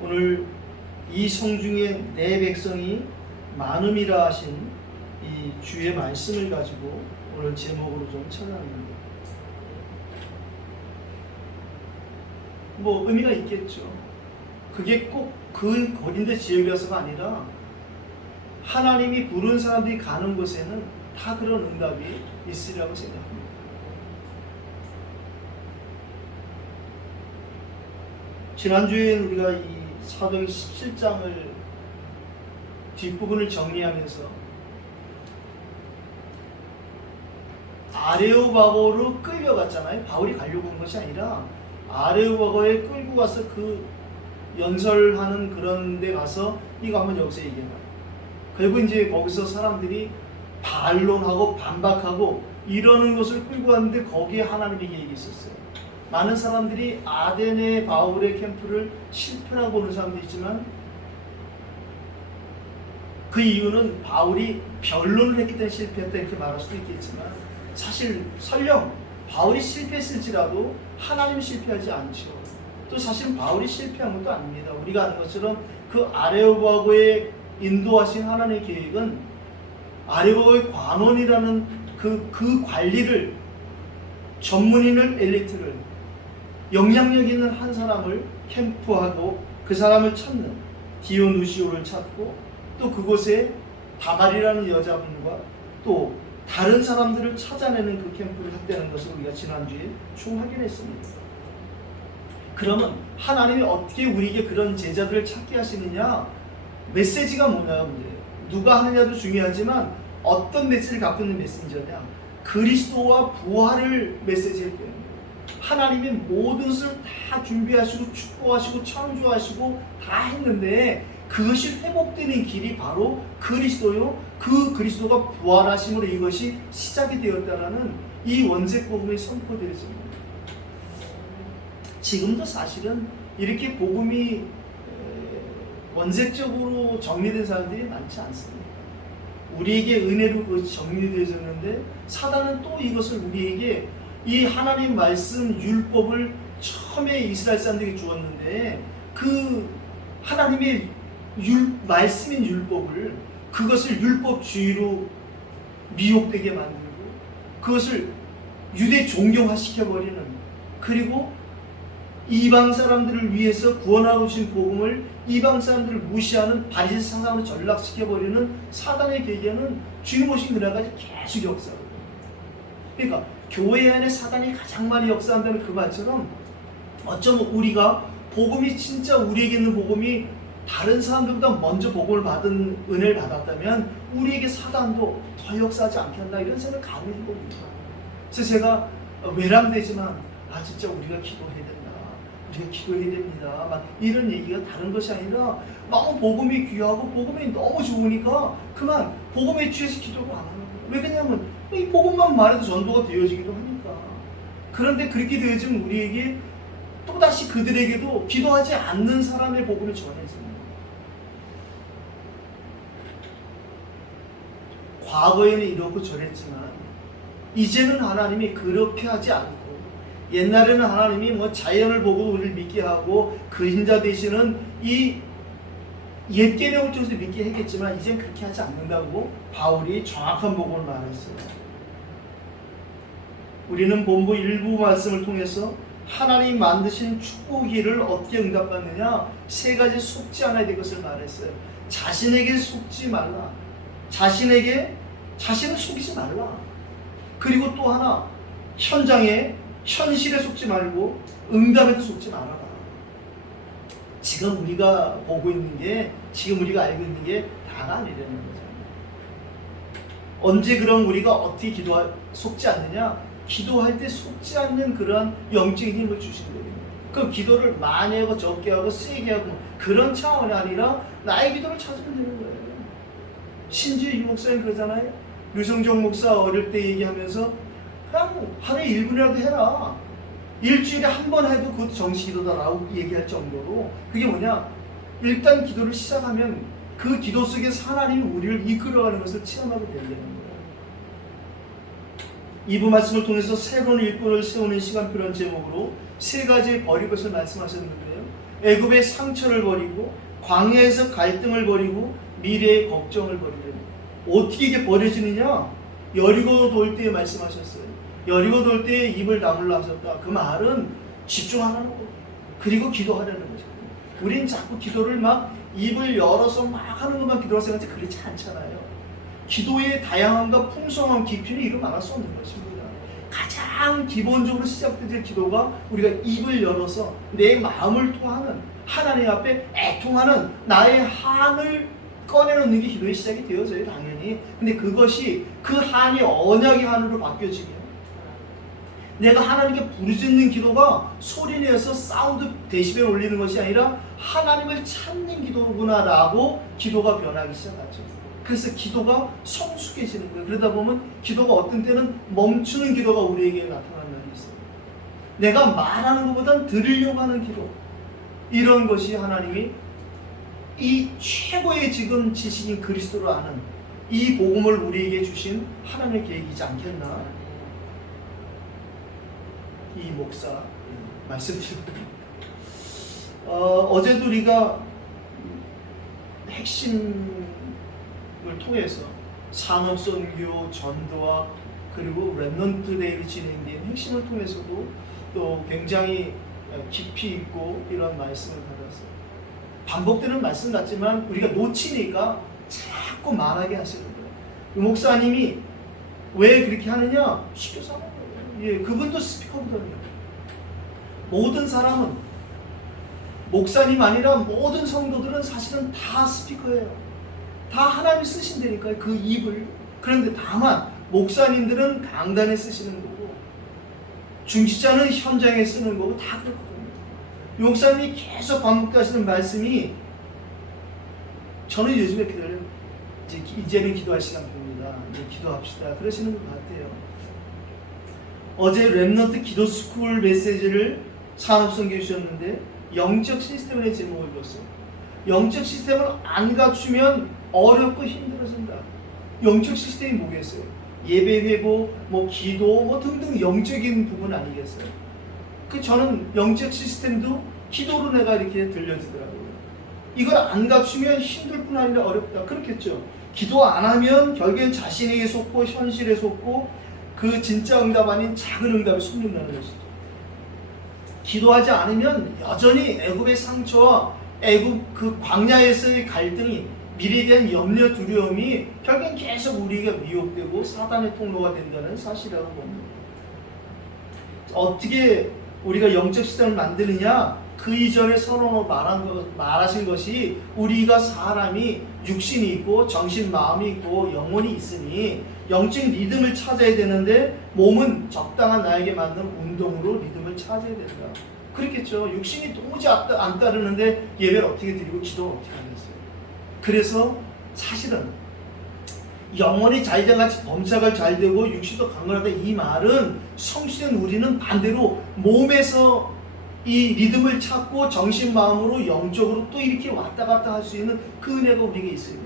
오늘 이 성중에 내 백성이 많음이라 하신 이 주의 말씀을 가지고 오늘 제목으로 좀 찾아냅니다. 뭐 의미가 있겠죠. 그게 꼭 그 고린도 지역이어서가 아니라 하나님이 부른 사람들이 가는 곳에는 다 그런 응답이 있으리라고 생각합니다. 지난주에 우리가 이 사도행 17장을 뒷부분을 정리하면서 아레오바고로 끌려갔잖아요. 바울이 가려고 한 것이 아니라 아레오바고에 끌고 가서 그 연설하는 그런 데 가서 이거 한번 여기서 얘기해봐요. 그리고 이제 거기서 사람들이 반론하고 반박하고 이러는 것을 끌고 갔는데 거기에 하나님의 계획이 있었어요. 많은 사람들이 아덴의 바울의 캠프를 실패라고 보는 사람도 있지만 그 이유는 바울이 변론을 했기 때문에 실패했다 이렇게 말할 수도 있겠지만 사실 설령 바울이 실패했을지라도 하나님 실패하지 않죠. 또 사실 바울이 실패한 것도 아닙니다. 우리가 아는 것처럼 그 아레오바고에 인도하신 하나님의 계획은 아레오바고의 관원이라는 그 관리를 전문인을 엘리트를 영향력 있는 한 사람을 캠프하고 그 사람을 찾는 디오누시오를 찾고 또 그곳에 다말이라는 여자분과 또 다른 사람들을 찾아내는 그 캠프를 했다는 것을 우리가 지난주에 총 확인했습니다. 그러면 하나님이 어떻게 우리에게 그런 제자들을 찾게 하시느냐? 메시지가 뭐냐? 누가 하느냐도 중요하지만 어떤 메시지를 갖고 있는 메신저냐? 그리스도와 부활을 메시지했대요. 하나님이 모든 것을 다 준비하시고 축복하시고 창조하시고 다 했는데 그것이 회복되는 길이 바로 그리스도요. 그 그리스도가 부활하심으로 이것이 시작이 되었다라는 이 원색 복음이 선포되었습니다. 지금도 사실은 이렇게 복음이 원색적으로 정리된 사람들이 많지 않습니다. 우리에게 은혜로 그것이 정리되어졌는데 사단은 또 이것을 우리에게 이 하나님 말씀 율법을 처음에 이스라엘 사람들에게 주었는데 그 하나님의 말씀인 율법을 그것을 율법주의로 미혹되게 만들고 그것을 유대 종교화시켜버리는 그리고 이방 사람들을 위해서 구원하고 오신 복음을 이방 사람들을 무시하는 바리새 사상으로 전락시켜버리는 사단의 계계는 주님 오신 그날까지 계속 역사하거든요. 그러니까 교회 안에 사단이 가장 많이 역사한다는 그 말처럼 어쩌면 우리가 복음이 진짜 우리에게 있는 복음이 다른 사람들보다 먼저 복음을 받은 은혜를 받았다면 우리에게 사단도 더 역사하지 않겠나 이런 생각을 감히 해봅니다. 그래서 제가 외람되지만 진짜 우리가 기도해야 된다. 우리가 기도해야 됩니다. 막 이런 얘기가 다른 것이 아니라 너무 복음이 귀하고 복음이 너무 좋으니까 그만 복음에 취해서 기도를 안 하는 거예요. 왜 그러냐면 이 복음만 말해도 전도가 되어지기도 하니까. 그런데 그렇게 되어지면 우리에게 또다시 그들에게도 기도하지 않는 사람의 복음을 전해집니다. 과거에는 이렇고 저랬지만 이제는 하나님이 그렇게 하지 않고 옛날에는 하나님이 뭐 자연을 보고 우리를 믿게 하고 그림자 되시는 이 옛 계명을 통해서 믿게 했겠지만 이젠 그렇게 하지 않는다고 바울이 정확한 복음을 말했어요. 우리는 본부 일부 말씀을 통해서 하나님 만드신 축복기를 어떻게 응답받느냐 세 가지 속지 않아야 될 것을 말했어요. 자신에게 속지 말라. 자신을 속이지 말라. 그리고 또 하나 현실에 속지 말고 응답에도 속지 말아라. 지금 우리가 보고 있는 게 지금 우리가 알고 있는 게 다가 아니라는 거죠. 언제 그럼 우리가 어떻게 속지 않느냐? 기도할 때 속지 않는 그런 영적인 힘을 주시는 거예요. 그럼 기도를 많이 하고 적게 하고 세게 하고 그런 차원이 아니라 나의 기도를 찾으면 되는 거예요. 심지어 이 목사님 그러잖아요. 류성종 목사 어릴 때 얘기하면서 그냥 하루에 1분이라도 해라. 일주일에 한 번 해도 그것도 정식기도다라고 얘기할 정도로 그게 뭐냐? 일단 기도를 시작하면 그 기도 속에서 하나님이 우리를 이끌어가는 것을 체험하게 되는 거예요. 2부 말씀을 통해서 새로운 일꾼을 세우는 시간표라는 제목으로 세 가지 버릴 것을 말씀하셨는데요. 애굽의 상처를 버리고 광야에서 갈등을 버리고 미래의 걱정을 버리려니. 어떻게 이게 버려지느냐? 여리고 돌 때에 말씀하셨어요. 여리고 돌 때에 입을 다물라 하셨다. 그 말은 집중하라는 거예요. 그리고 기도하라는 거죠. 우린 자꾸 기도를 막 입을 열어서 막 하는 것만 기도할 생각하지 그렇지 않잖아요. 기도의 다양함과 풍성한 깊이는 이루 말할 수 없는 것입니다. 가장 기본적으로 시작될 기도가 우리가 입을 열어서 내 마음을 통하는 하나님 앞에 애통하는 나의 한을 꺼내놓는 게 기도의 시작이 되어져요, 당연히. 근데 그것이 그 한이 언약의 한으로 바뀌어지면 내가 하나님께 부르짖는 기도가 소리내어서 사운드 데시벨 올리는 것이 아니라 하나님을 찾는 기도구나라고 기도가 변하기 시작하죠. 그래서 기도가 성숙해지는 거예요. 그러다 보면 기도가 어떤 때는 멈추는 기도가 우리에게 나타나는 날이 있어요. 내가 말하는 것보단 들으려고 하는 기도. 이런 것이 하나님이 이 최고의 지금 지식인 그리스도를 아는 이 복음을 우리에게 주신 하나님의 계획이지 않겠나? 이 목사 말씀드립니다. 어제도 우리가 핵심을 통해서 산업선교, 전도와 그리고 렘넌트 데이를 진행된 핵심을 통해서도 또 굉장히 깊이 있고 이런 말씀을 받았어요. 반복되는 말씀 같지만 우리가 놓치니까 자꾸 말하게 하시는 거예요. 목사님이 왜 그렇게 하느냐? 쉽게 생각해요. 예, 그분도 스피커거든요. 모든 사람은, 목사님 아니라 모든 성도들은 사실은 다 스피커예요. 다 하나님이 쓰신다니까요, 그 입을. 그런데 다만 목사님들은 강단에 쓰시는 거고 중직자는 현장에 쓰는 거고 다 그렇거든요. 목사님이 계속 반복하시는 말씀이 저는 요즘에 기도를 이제는 기도할 시간 됩니다. 이제 기도합시다. 그러시는 것 같아요. 어제 렘넌트 기도 스쿨 메시지를 산업선교에 주셨는데 영적 시스템의 제목을 줬어요. 영적 시스템을 안 갖추면 어렵고 힘들어진다. 영적 시스템이 뭐겠어요? 예배 회복, 뭐 기도, 뭐 등등 영적인 부분 아니겠어요? 저는 영적 시스템도 기도로 내가 이렇게 들려지더라고요. 이걸 안 갖추면 힘들 뿐 아니라 어렵다. 그렇겠죠. 기도 안 하면 결국엔 자신에게 속고 현실에 속고 그 진짜 응답 아닌 작은 응답에 속는다는 것이죠. 기도하지 않으면 여전히 애굽의 상처와 애굽 그 광야에서의 갈등이 미래에 대한 염려 두려움이 결국엔 계속 우리가 미혹되고 사단의 통로가 된다는 사실이라고 봅니다. 어떻게 우리가 영적 시스템을 만드느냐? 그 이전에 서로 말하신 것이 우리가 사람이 육신이 있고 정신, 마음이 있고 영혼이 있으니 영적인 리듬을 찾아야 되는데 몸은 적당한 나에게 맞는 운동으로 리듬을 찾아야 된다. 그렇겠죠. 육신이 도무지 안 따르는데 예배를 어떻게 드리고 기도를 어떻게 하겠어요. 그래서 사실은 영혼이 잘된 같이 범사가 잘되고 육신도 강건하다 이 말은 성실한 우리는 반대로 몸에서 이 리듬을 찾고 정신 마음으로 영적으로 또 이렇게 왔다 갔다 할 수 있는 그 은혜가 우리에게 있어요.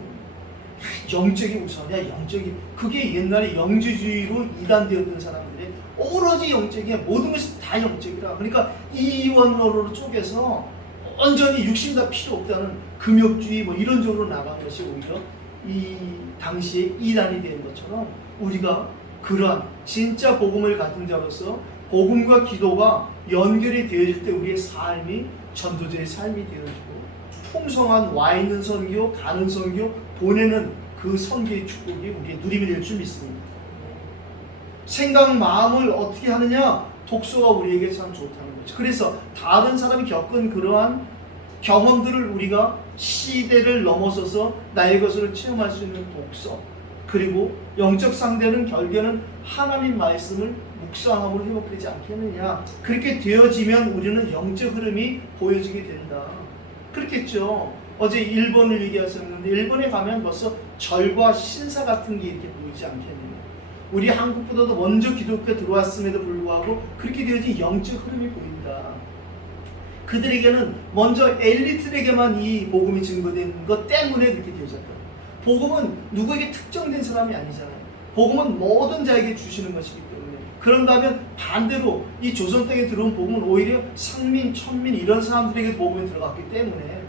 영적이 우선이야. 영적이 그게 옛날에 영지주의로 이단되었던 사람들이 오로지 영적이야. 모든 것이 다 영적이라. 그러니까 이원론으로 쪼개서 온전히 육신 다 필요 없다는 금욕주의 뭐 이런 쪽으로 나간 것이 오히려 이 당시에 이단이 된 것처럼 우리가 그러한 진짜 복음을 가진 자로서 복음과 기도가 연결이 되어질 때 우리의 삶이 전도자의 삶이 되어지고 풍성한 와 있는 선교, 가는 선교, 보내는 그 선교의 축복이 우리의 누림이 될 줄 믿습니다. 생각, 마음을 어떻게 하느냐? 독서가 우리에게 참 좋다는 거죠. 그래서 다른 사람이 겪은 그러한 경험들을 우리가 시대를 넘어서서 나의 것으로 체험할 수 있는 독서, 그리고 영적 상대는 결국에는 하나님 말씀을 묵상함으로 회복되지 않겠느냐. 그렇게 되어지면 우리는 영적 흐름이 보여지게 된다. 그렇겠죠. 어제 일본을 얘기하셨는데 일본에 가면 벌써 절과 신사 같은 게 이렇게 보이지 않겠느냐. 우리 한국보다도 먼저 기독교에 들어왔음에도 불구하고 그렇게 되어진 영적 흐름이 보인다. 그들에게는 먼저 엘리트에게만 이 복음이 증거된 것 때문에 그렇게 되어졌다. 복음은 누구에게 특정된 사람이 아니잖아요. 복음은 모든 자에게 주시는 것이기 때문에 그런다면 반대로 이 조선 땅에 들어온 복음은 오히려 상민, 천민 이런 사람들에게 복음이 들어갔기 때문에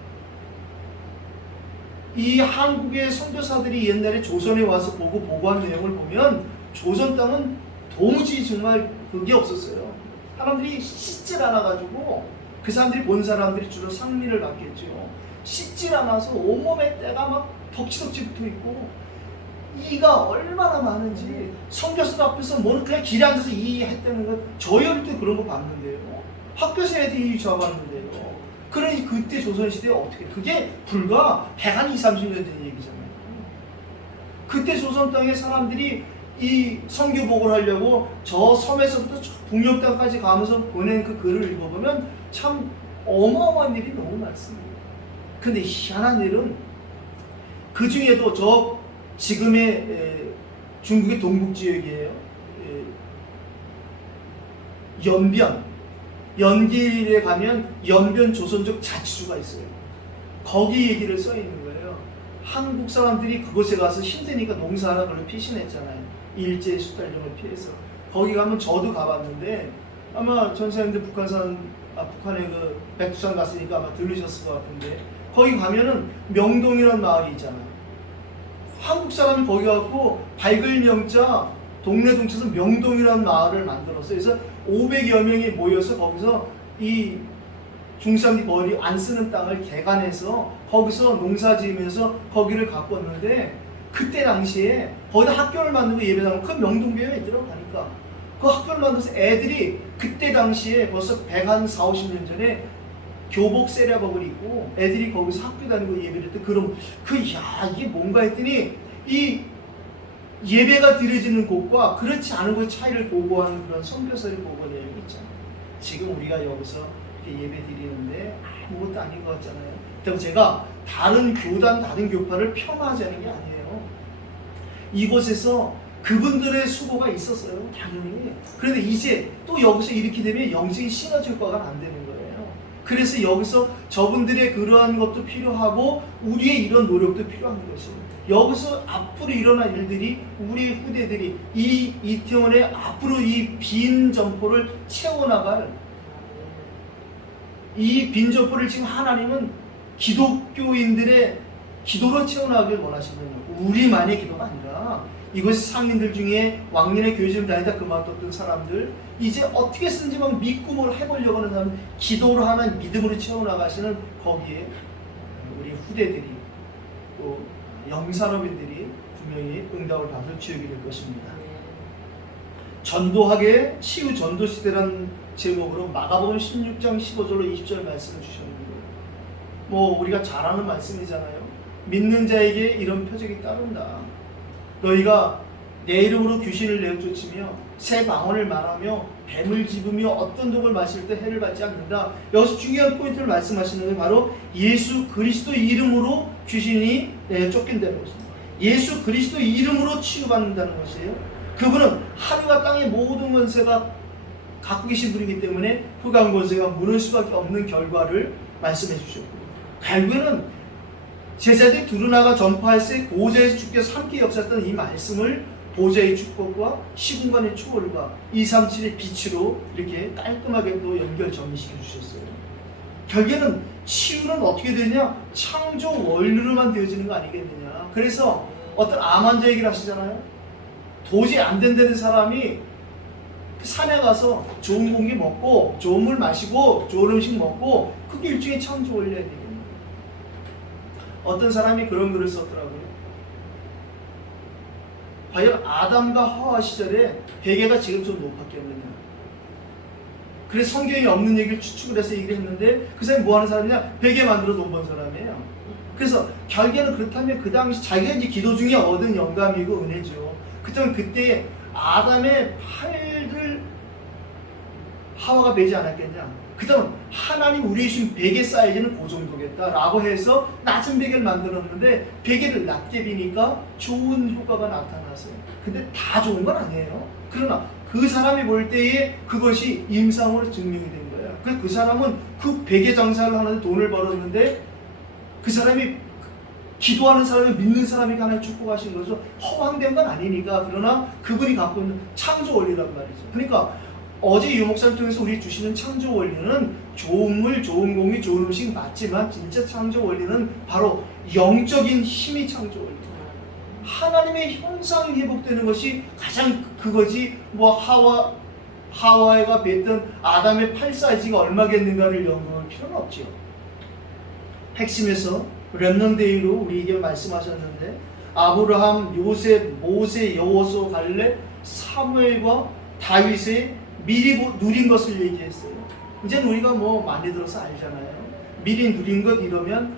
이 한국의 선교사들이 옛날에 조선에 와서 보고 보고한 내용을 보면 조선 땅은 도무지 정말 그게 없었어요. 사람들이 씻질 않아가지고 그 사람들이 본 사람들이 주로 상민을 받겠죠. 씻질 않아서 온몸에 때가 막 덕지덕지 붙어있고 이가 얼마나 많은지 선교사들 앞에서 뭐는 그냥 길에 앉아서 이 했다는 거 저희 어릴 때 그런 거 봤는데요. 학교에서 애들이 잡았는데요. 그러니 그때 조선시대에 어떻게 그게 불과 120, 30년 전 얘기잖아요. 그때 조선 땅에 사람들이 이 선교복을 하려고 저 섬에서부터 북녘 땅까지 가면서 보낸 그 글을 읽어보면 참 어마어마한 일이 너무 많습니다. 근데 희한한 일은 그 중에도 저 지금의 중국의 동북지역이에요. 연길에 가면 연변 조선족 자치주가 있어요. 거기 얘기를 써 있는 거예요. 한국 사람들이 그곳에 가서 힘드니까 농사하라 그걸 피신했잖아요. 일제 수탈령을 피해서. 거기 가면 저도 가봤는데 아마 전사님들 북한에 그 백두산 갔으니까 아마 들으셨을 것 같은데 거기 가면은 명동이라는 마을이 있잖아요. 한국 사람이 거기 가고 밝을 명자 동네 동쳐서 명동이라는 마을을 만들었어요. 그래서 500여 명이 모여서 거기서 이 중산이 거의 안 쓰는 땅을 개간해서 거기서 농사 지으면서 거기를 가꿨는데 그때 당시에 거기다 학교를 만들고 예배당을 그 명동교회에 있더라고 가니까 그 학교를 만들어서 애들이 그때 당시에 벌써 140, 50년 전에 교복 세례복을 입고 애들이 거기서 학교 다니고 예배를 했대. 그럼 이게 뭔가 했더니 이 예배가 드려지는 곳과 그렇지 않은 곳의 차이를 보고하는 그런 선교사를 보고 내용이 있잖아요. 지금 우리가 여기서 이렇게 예배 드리는데 아무것도 아닌 것 같잖아요. 그래서 제가 다른 교단, 다른 교파를 폄하하자는 게 아니에요. 이곳에서 그분들의 수고가 있었어요. 당연히. 그런데 이제 또 여기서 이렇게 되면 영적인 시너지 효과가 안 되는 거예요. 그래서 여기서 저분들의 그러한 것도 필요하고 우리의 이런 노력도 필요한 것이에요. 여기서 앞으로 일어날 일들이 우리 후대들이 이 이태원에 앞으로 이 빈 점포를 채워나갈 이 빈 점포를 지금 하나님은 기독교인들의 기도로 채워나가길 원하시거든요. 우리만의 기도가 아니라 이것이 상인들 중에 왕년의 교회를 다니다 그만뒀던 사람들 이제 어떻게 쓰는지 막 믿고 뭘 해보려고 하는 사람 기도로 하는 믿음으로 채워나가시는 거기에 우리 후대들이 또 영산업인들이 분명히 응답을 받을 지역이 될 것입니다. 전도하게 치유 전도 시대라는 제목으로 마가복음 16장 15절로 20절 말씀을 주셨는데 뭐 우리가 잘 아는 말씀이잖아요. 믿는 자에게 이런 표적이 따른다. 너희가 내 이름으로 귀신을 내어쫓으며 새 방언을 말하며 뱀을 집으며 어떤 독을 마실 때 해를 받지 않는다. 여기서 중요한 포인트를 말씀하시는 게 바로 예수 그리스도 이름으로 귀신이 쫓긴다는 것입니다. 예수 그리스도 이름으로 치유받는다는 것이에요. 그분은 하늘과 땅의 모든 권세가 갖고 계신 분이기 때문에 흑암 권세가 무너질 수밖에 없는 결과를 말씀해 주셨고 결국에는 제자들이 두루나가 전파할세 보좌에서 주께서 함께 역사했던 이 말씀을 보좌의 축복과 시공간의 초월과 237의 빛으로 이렇게 깔끔하게 또 연결 정리시켜 주셨어요. 결국에는 치유는 어떻게 되냐? 창조 원리로만 되어지는 거 아니겠느냐. 그래서 어떤 암 환자 얘기를 하시잖아요. 도저히 안 된다는 사람이 산에 가서 좋은 공기 먹고 좋은 물 마시고 좋은 음식 먹고 그게 일종의 창조 원리야 되겠네요. 어떤 사람이 그런 글을 썼더라고요. 과연 아담과 하와 시절에 베개가 지금처럼 높았겠느냐. 그래서 성경에 없는 얘기를 추측을 해서 얘기를 했는데 그 사람이 뭐 하는 사람이냐? 베개 만들어 돈 번 사람이에요. 그래서 결국에는 그렇다면 그 당시 자기가 이제 기도 중에 얻은 영감이고 은혜죠. 그렇다면 그때 아담의 팔을 하와가 베지 않았겠냐? 그 다음 하나님 우리의 주신 베개 사이즈는 그 정도겠다라고 해서 낮은 베개를 만들었는데 베개를 낮게 비니까 좋은 효과가 나타났어요. 근데 다 좋은 건 아니에요. 그러나 그 사람이 볼 때에 그것이 임상으로 증명이 된 거예요. 그 사람은 그 베개 장사를 하는데 돈을 벌었는데 그 사람이 기도하는 사람이 믿는 사람이 하나님 축복하신 거죠. 허황된 건 아니니까. 그러나 그분이 갖고 있는 창조 원리란 말이죠. 그러니까 어제 유 목사님 통해서 우리 주시는 창조 원리는 좋은 물, 좋은 공기, 좋은 음식 맞지만 진짜 창조 원리는 바로 영적인 힘이 창조 원리죠. 하나님의 형상이 회복되는 것이 가장 그거지. 뭐 하와가 뵀던 아담의 팔 사이즈가 얼마겠는가를 연구할 필요는 없지요. 핵심에서 렘넌트데이로 우리에게 말씀하셨는데 아브라함, 요셉, 모세, 여호수아, 갈렙, 사무엘과 다윗의 미리 누린 것을 얘기했어요. 이제 우리가 뭐 많이 들어서 알잖아요. 미리 누린 것 이러면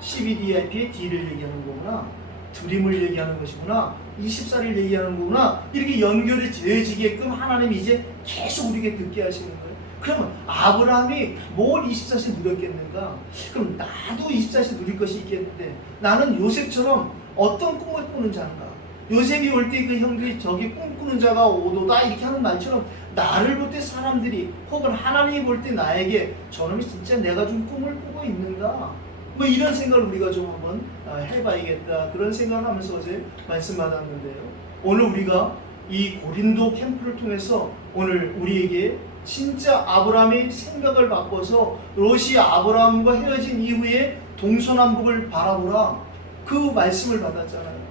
CBDIP의 D를 얘기하는 거구나, 드림을 얘기하는 것이구나, 24를 얘기하는 거구나, 이렇게 연결이 되어지게끔 하나님이 이제 계속 우리에게 듣게 하시는 거예요. 그러면 아브라함이 뭘 24시 누렸겠는가? 그럼 나도 24시 누릴 것이 있겠는데 나는 요셉처럼 어떤 꿈을 꾸는 자인가? 요셉이 올 때 그 형들이 저기 꿈꾸는 자가 오도다 이렇게 하는 말처럼 나를 볼 때 사람들이 혹은 하나님이 볼 때 나에게 저놈이 진짜 내가 좀 꿈을 꾸고 있는가? 뭐 이런 생각을 우리가 좀 한번 해봐야겠다, 그런 생각을 하면서 어제 말씀 받았는데요. 오늘 우리가 이 고린도 캠프를 통해서 오늘 우리에게 진짜 아브라함이 생각을 바꿔서 롯이 아브라함과 헤어진 이후에 동서남북을 바라보라, 그 말씀을 받았잖아요.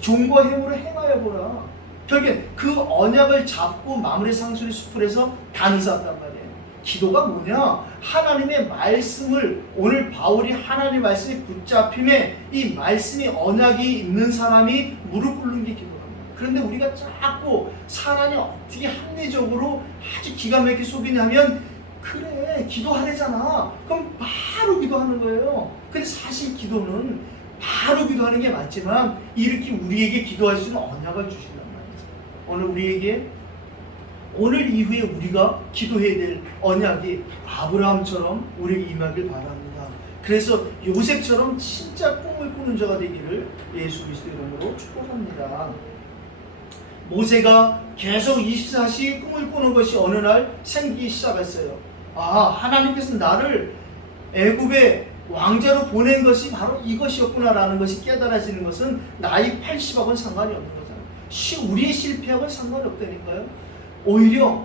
종과 행으로 행하여 보라. 결국엔 그 언약을 잡고 마무리 상수리 숲을에서 단을 쌓았단 말이에요. 기도가 뭐냐? 하나님의 말씀을, 오늘 바울이 하나님의 말씀이 붙잡힘에 이 말씀이 언약이 있는 사람이 무릎 꿇는 게 기도랍니다. 그런데 우리가 자꾸 사람이 어떻게 합리적으로 아주 기가 막히게 속이냐면 그래 기도하래잖아, 그럼 바로 기도하는 거예요. 근데 사실 기도는 바로 기도하는 게 맞지만 이렇게 우리에게 기도할 수 있는 언약을 주신단 말이죠. 오늘 우리에게 오늘 이후에 우리가 기도해야 될 언약이 아브라함처럼 우리에게 임하길 바랍니다. 그래서 요셉처럼 진짜 꿈을 꾸는 자가 되기를 예수 그리스도 이름으로 축복합니다. 모세가 계속 24시 꿈을 꾸는 것이 어느 날 생기기 시작했어요. 하나님께서 나를 애굽의 왕자로 보낸 것이 바로 이것이었구나라는 것이 깨달아지는 것은 나이 80하고는 상관이 없는 거잖아요. 우리의 실패하고는 상관이 없다니까요. 오히려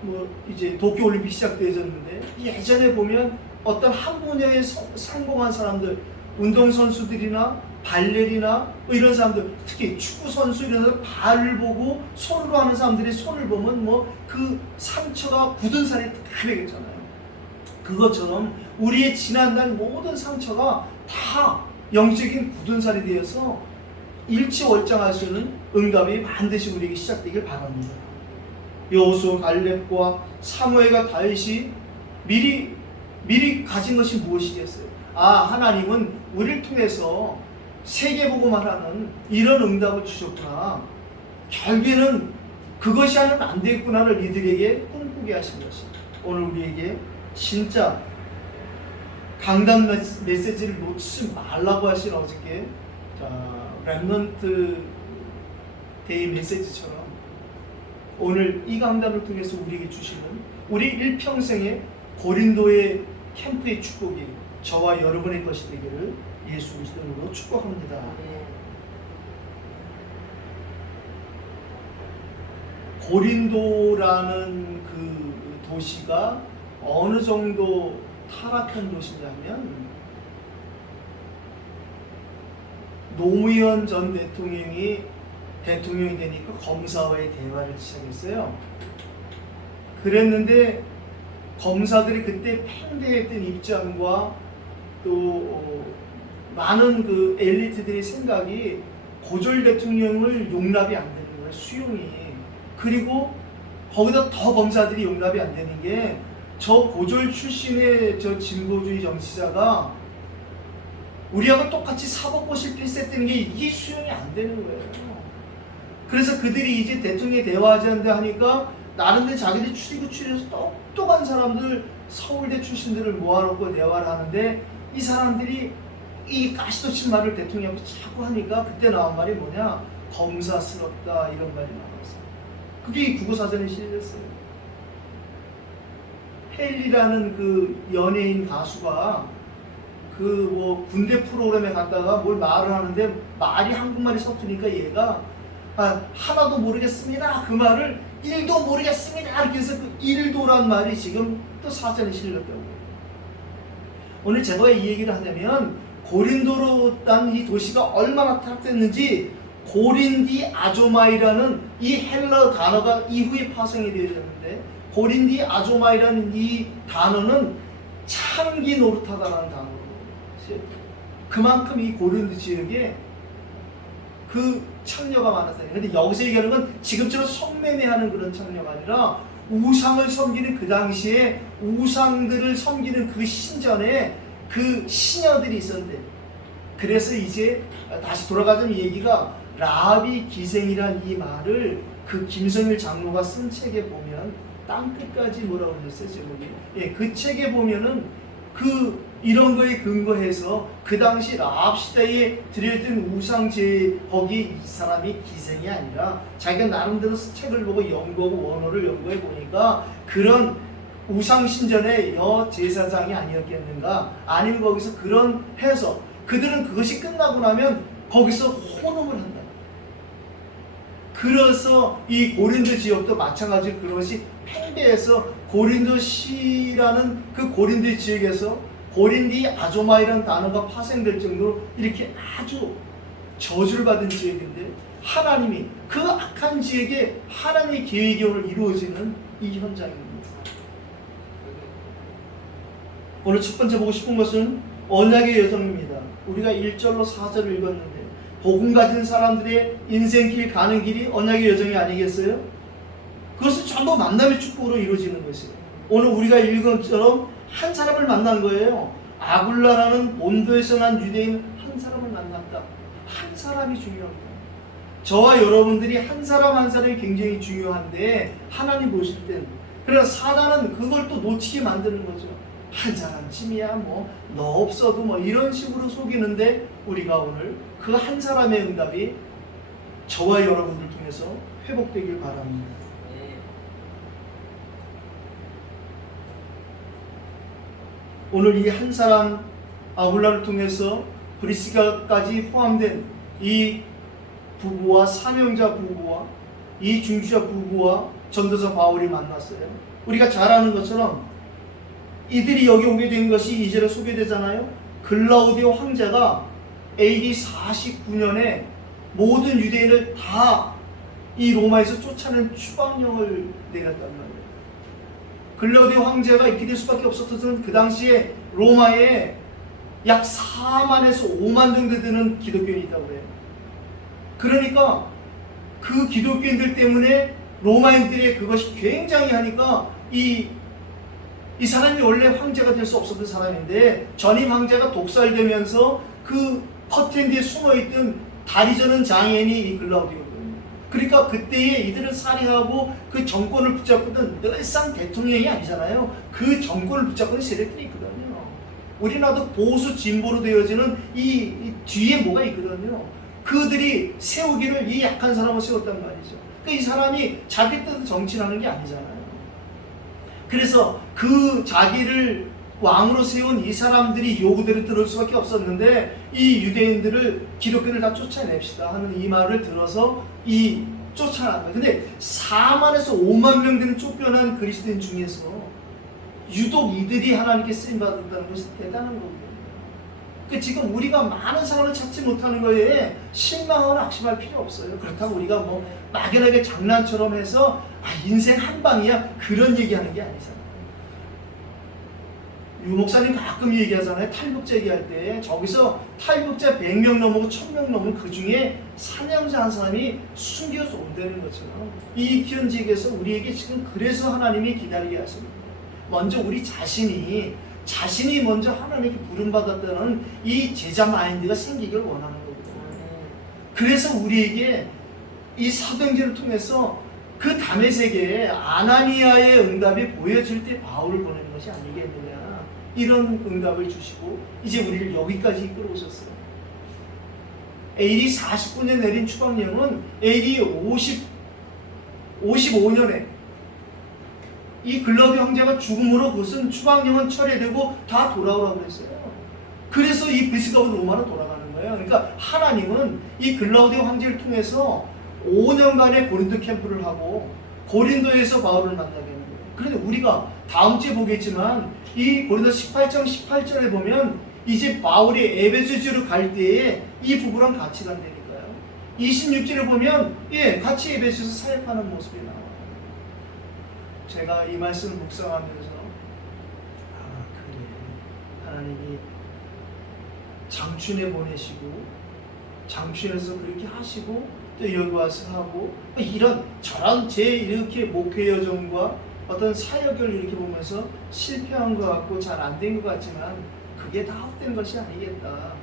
뭐 이제 도쿄올림픽 시작되었는데 예전에 보면 어떤 한 분야에 성공한 사람들, 운동선수들이나 발레리나 뭐 이런 사람들, 특히 축구선수 이런 사람들 발을 보고 손으로 하는 사람들의 손을 보면 뭐 그 상처가 굳은 살이 다 배겠잖아요. 그것처럼 우리의 지난날 모든 상처가 다 영적인 굳은 살이 되어서 일치월장할 수 있는 응답이 반드시 우리에게 시작되길 바랍니다. 여호수아, 갈렙과 사무엘과 다윗이 미리 가진 것이 무엇이겠어요? 하나님은 우리를 통해서 세계복음을 하는 이런 응답을 주셨구나, 결국에는 그것이 아니면 안 되겠구나를 이들에게 꿈꾸게 하신 것입니다. 오늘 우리에게 진짜 강단 메시지를 놓치지 말라고 하신 어저께 렘넌트 데이 메시지처럼 오늘 이 강단을 통해서 우리에게 주시는 우리 일평생의 고린도의 캠프의 축복이 저와 여러분의 것이 되기를 예수 그리스도로 축복합니다. 고린도라는 그 도시가 어느 정도 타락한 도시냐면 노무현 전 대통령이 되니까 검사와의 대화를 시작했어요. 그랬는데 검사들이 그때 팽배했던 입장과 또 많은 그 엘리트들의 생각이 고졸 대통령을 용납이 안 되는 거예요. 수용이. 그리고 거기다 더 검사들이 용납이 안 되는 게 저 고졸 출신의 저 진보주의 정치자가 우리하고 똑같이 사법고시를 패스했다는 게 이게 수용이 안 되는 거예요. 그래서 그들이 이제 대통령이 대화하지 않는다 하니까 나름대로 자기들이 추리해서 똑똑한 사람들, 서울대 출신들을 모아놓고 대화를 하는데 이 사람들이 이 가시도친 말을 대통령한테 자꾸 하니까 그때 나온 말이 뭐냐? 검사스럽다, 이런 말이 나왔어요. 그게 국어사전에 실렸어요. 헨리라는 그 연예인 가수가 그 뭐 군대 프로그램에 갔다가 뭘 말을 하는데 말이 한국말이 서투니까 얘가 하나도 모르겠습니다. 그 말을 1도 모르겠습니다. 이렇게 해서 그 1도란 말이 지금 또 사전에 실렸다고. 오늘 제가 이 얘기를 하냐면 고린도라는 이 도시가 얼마나 타락됐는지 고린디 아조마이라는 이 헬러 단어가 이후에 파생이 되어졌는데 고린디 아조마이라는 이 단어는 창기 노릇하다라는 단어로 그만큼 이 고린도 지역에 그 창녀가 많았어요. 근데 여기서 얘기하는 건 지금처럼 성매매하는 그런 창녀가 아니라 우상을 섬기는 그 당시에 우상들을 섬기는 그 신전에 그 시녀들이 있었는데 그래서 이제 다시 돌아가자면 이 얘기가 라합이 기생이란 이 말을 그 김성일 장로가 쓴 책에 보면 땅끝까지 뭐라고 그랬어요 제목이. 예, 그 책에 보면은 그 이런 거에 근거해서 그 당시 라합 시대에 드렸던 우상제 거기 이 사람이 기생이 아니라 자기가 나름대로 책을 보고 연구하고 원어를 연구해 보니까 그런 우상 신전의 여 제사장이 아니었겠는가? 아니면 거기서 그런 해서 그들은 그것이 끝나고 나면 거기서 혼음을 한다. 그래서 이 고린도 지역도 마찬가지로 그것이 팽배해서 고린도시라는 그 고린도 지역에서 고린디 아조마이라는 단어가 파생될 정도로 이렇게 아주 저주를 받은 지역인데 하나님이 그 악한 지역에 하나님의 계획이 오늘 이루어지는 이 현장입니다. 오늘 첫 번째 보고 싶은 것은 언약의 여정입니다. 우리가 1절로 4절을 읽었는데 복음 가진 사람들의 인생길 가는 길이 언약의 여정이 아니겠어요? 그것은 전부 만남의 축복으로 이루어지는 것이에요. 오늘 우리가 읽은 것처럼 한 사람을 만난 거예요. 아굴라라는 본도에서 난 유대인 한 사람을 만났다. 한 사람이 중요합니다. 저와 여러분들이 한 사람 한 사람이 굉장히 중요한데 하나님 보실 땐 그래서 사단은 그걸 또 놓치게 만드는 거죠. 한 사람쯤이야 뭐 너 없어도 뭐 이런 식으로 속이는데 우리가 오늘 그 한 사람의 응답이 저와 여러분들 통해서 회복되길 바랍니다. 오늘 이 한 사람 아굴라를 통해서 브리스가까지 포함된 이 부부와 사명자 부부와 이 중주자 부부와 전도사 바울이 만났어요. 우리가 잘 아는 것처럼 이들이 여기 오게 된 것이 이제는 소개되잖아요. 글라우디오 황제가 AD 49년에 모든 유대인을 다 이 로마에서 쫓아낸 추방령을 내렸단 말이에요. 글라우디오 황제가 이렇게 될 수밖에 없었던 것은 그 당시에 로마에 약 4만에서 5만 정도 되는 기독교인이 있다고 해요. 그러니까 그 기독교인들 때문에 로마인들의 그것이 굉장히 하니까 이 사람이 원래 황제가 될 수 없었던 사람인데 전임 황제가 독살되면서 그 커튼 뒤에 숨어있던 다리 저는 장애인이 이 글라우디오거든요. 그러니까 그때에 이들을 살해하고 그 정권을 붙잡고는 늘상 대통령이 아니잖아요. 그 정권을 붙잡고는 세력들이 있거든요. 우리나라도 보수 진보로 되어지는 이 뒤에 뭐가 있거든요. 그들이 세우기를 이 약한 사람을 세웠단 말이죠. 그러니까 이 사람이 자기 뜻대로 정치하는 게 아니잖아요. 그래서 그 자기를 왕으로 세운 이 사람들이 요구대로 들을 수밖에 없었는데 이 유대인들을 기독교를 다 쫓아냅시다 하는 이 말을 들어서 이 쫓아난 거예요. 근데 4만에서 5만 명 되는 쫓겨난 그리스도인 중에서 유독 이들이 하나님께 쓰임받았다는 것이 대단한 거거든요. 그러니까 지금 우리가 많은 사람을 찾지 못하는 거에 실망하거나 낙심할 필요 없어요. 그렇다고 우리가 뭐 막연하게 장난처럼 해서 인생 한 방이야 그런 얘기하는 게 아니잖아요. 유 목사님 가끔 얘기하잖아요. 탈북자 얘기할 때 저기서 탈북자 100명 넘고 1000명 넘은 그 중에 사명자 한 사람이 숨겨서 온다는 것처럼 이 편지에서 우리에게 지금 그래서 하나님이 기다리게 하십니다. 먼저 우리 자신이 먼저 하나님께 부름받았다는 이 제자 마인드가 생기길 원하는 거거든요. 그래서 우리에게 이 사도행전을 통해서 그 담의 세계에 아나니아의 응답이 보여질 때 바울을 보내는 것이 아니겠느냐 이런 응답을 주시고 이제 우리를 여기까지 이끌어오셨어요. AD 49년 내린 추방령은 AD 55년에 이 글라우디오 황제가 죽음으로 그것은 추방령은 철회되고 다 돌아오라고 그랬어요. 그래서 이 브리스가가 로마로 돌아가는 거예요. 그러니까 하나님은 이 글라우디오 황제를 통해서 5년간의 고린도 캠프를 하고 고린도에서 바울을 만나게 하는 거예요. 그런데 우리가 다음 주에 보겠지만 이 고린도 18장 18절에 보면 이제 바울이 에베소주로 갈 때에 이 부부랑 같이 간다니까요. 26절에 보면 같이 에베소에서 사역하는 모습이 나와요. 제가 이 말씀을 묵상하면서 그래, 하나님이 장춘에 보내시고 장춘에서 그렇게 하시고 또 여기 와서 하고 이런 저런 제 이렇게 목회 여정과 어떤 사역을 이렇게 보면서 실패한 것 같고 잘 안 된 것 같지만 그게 다 헛된 것이 아니겠다.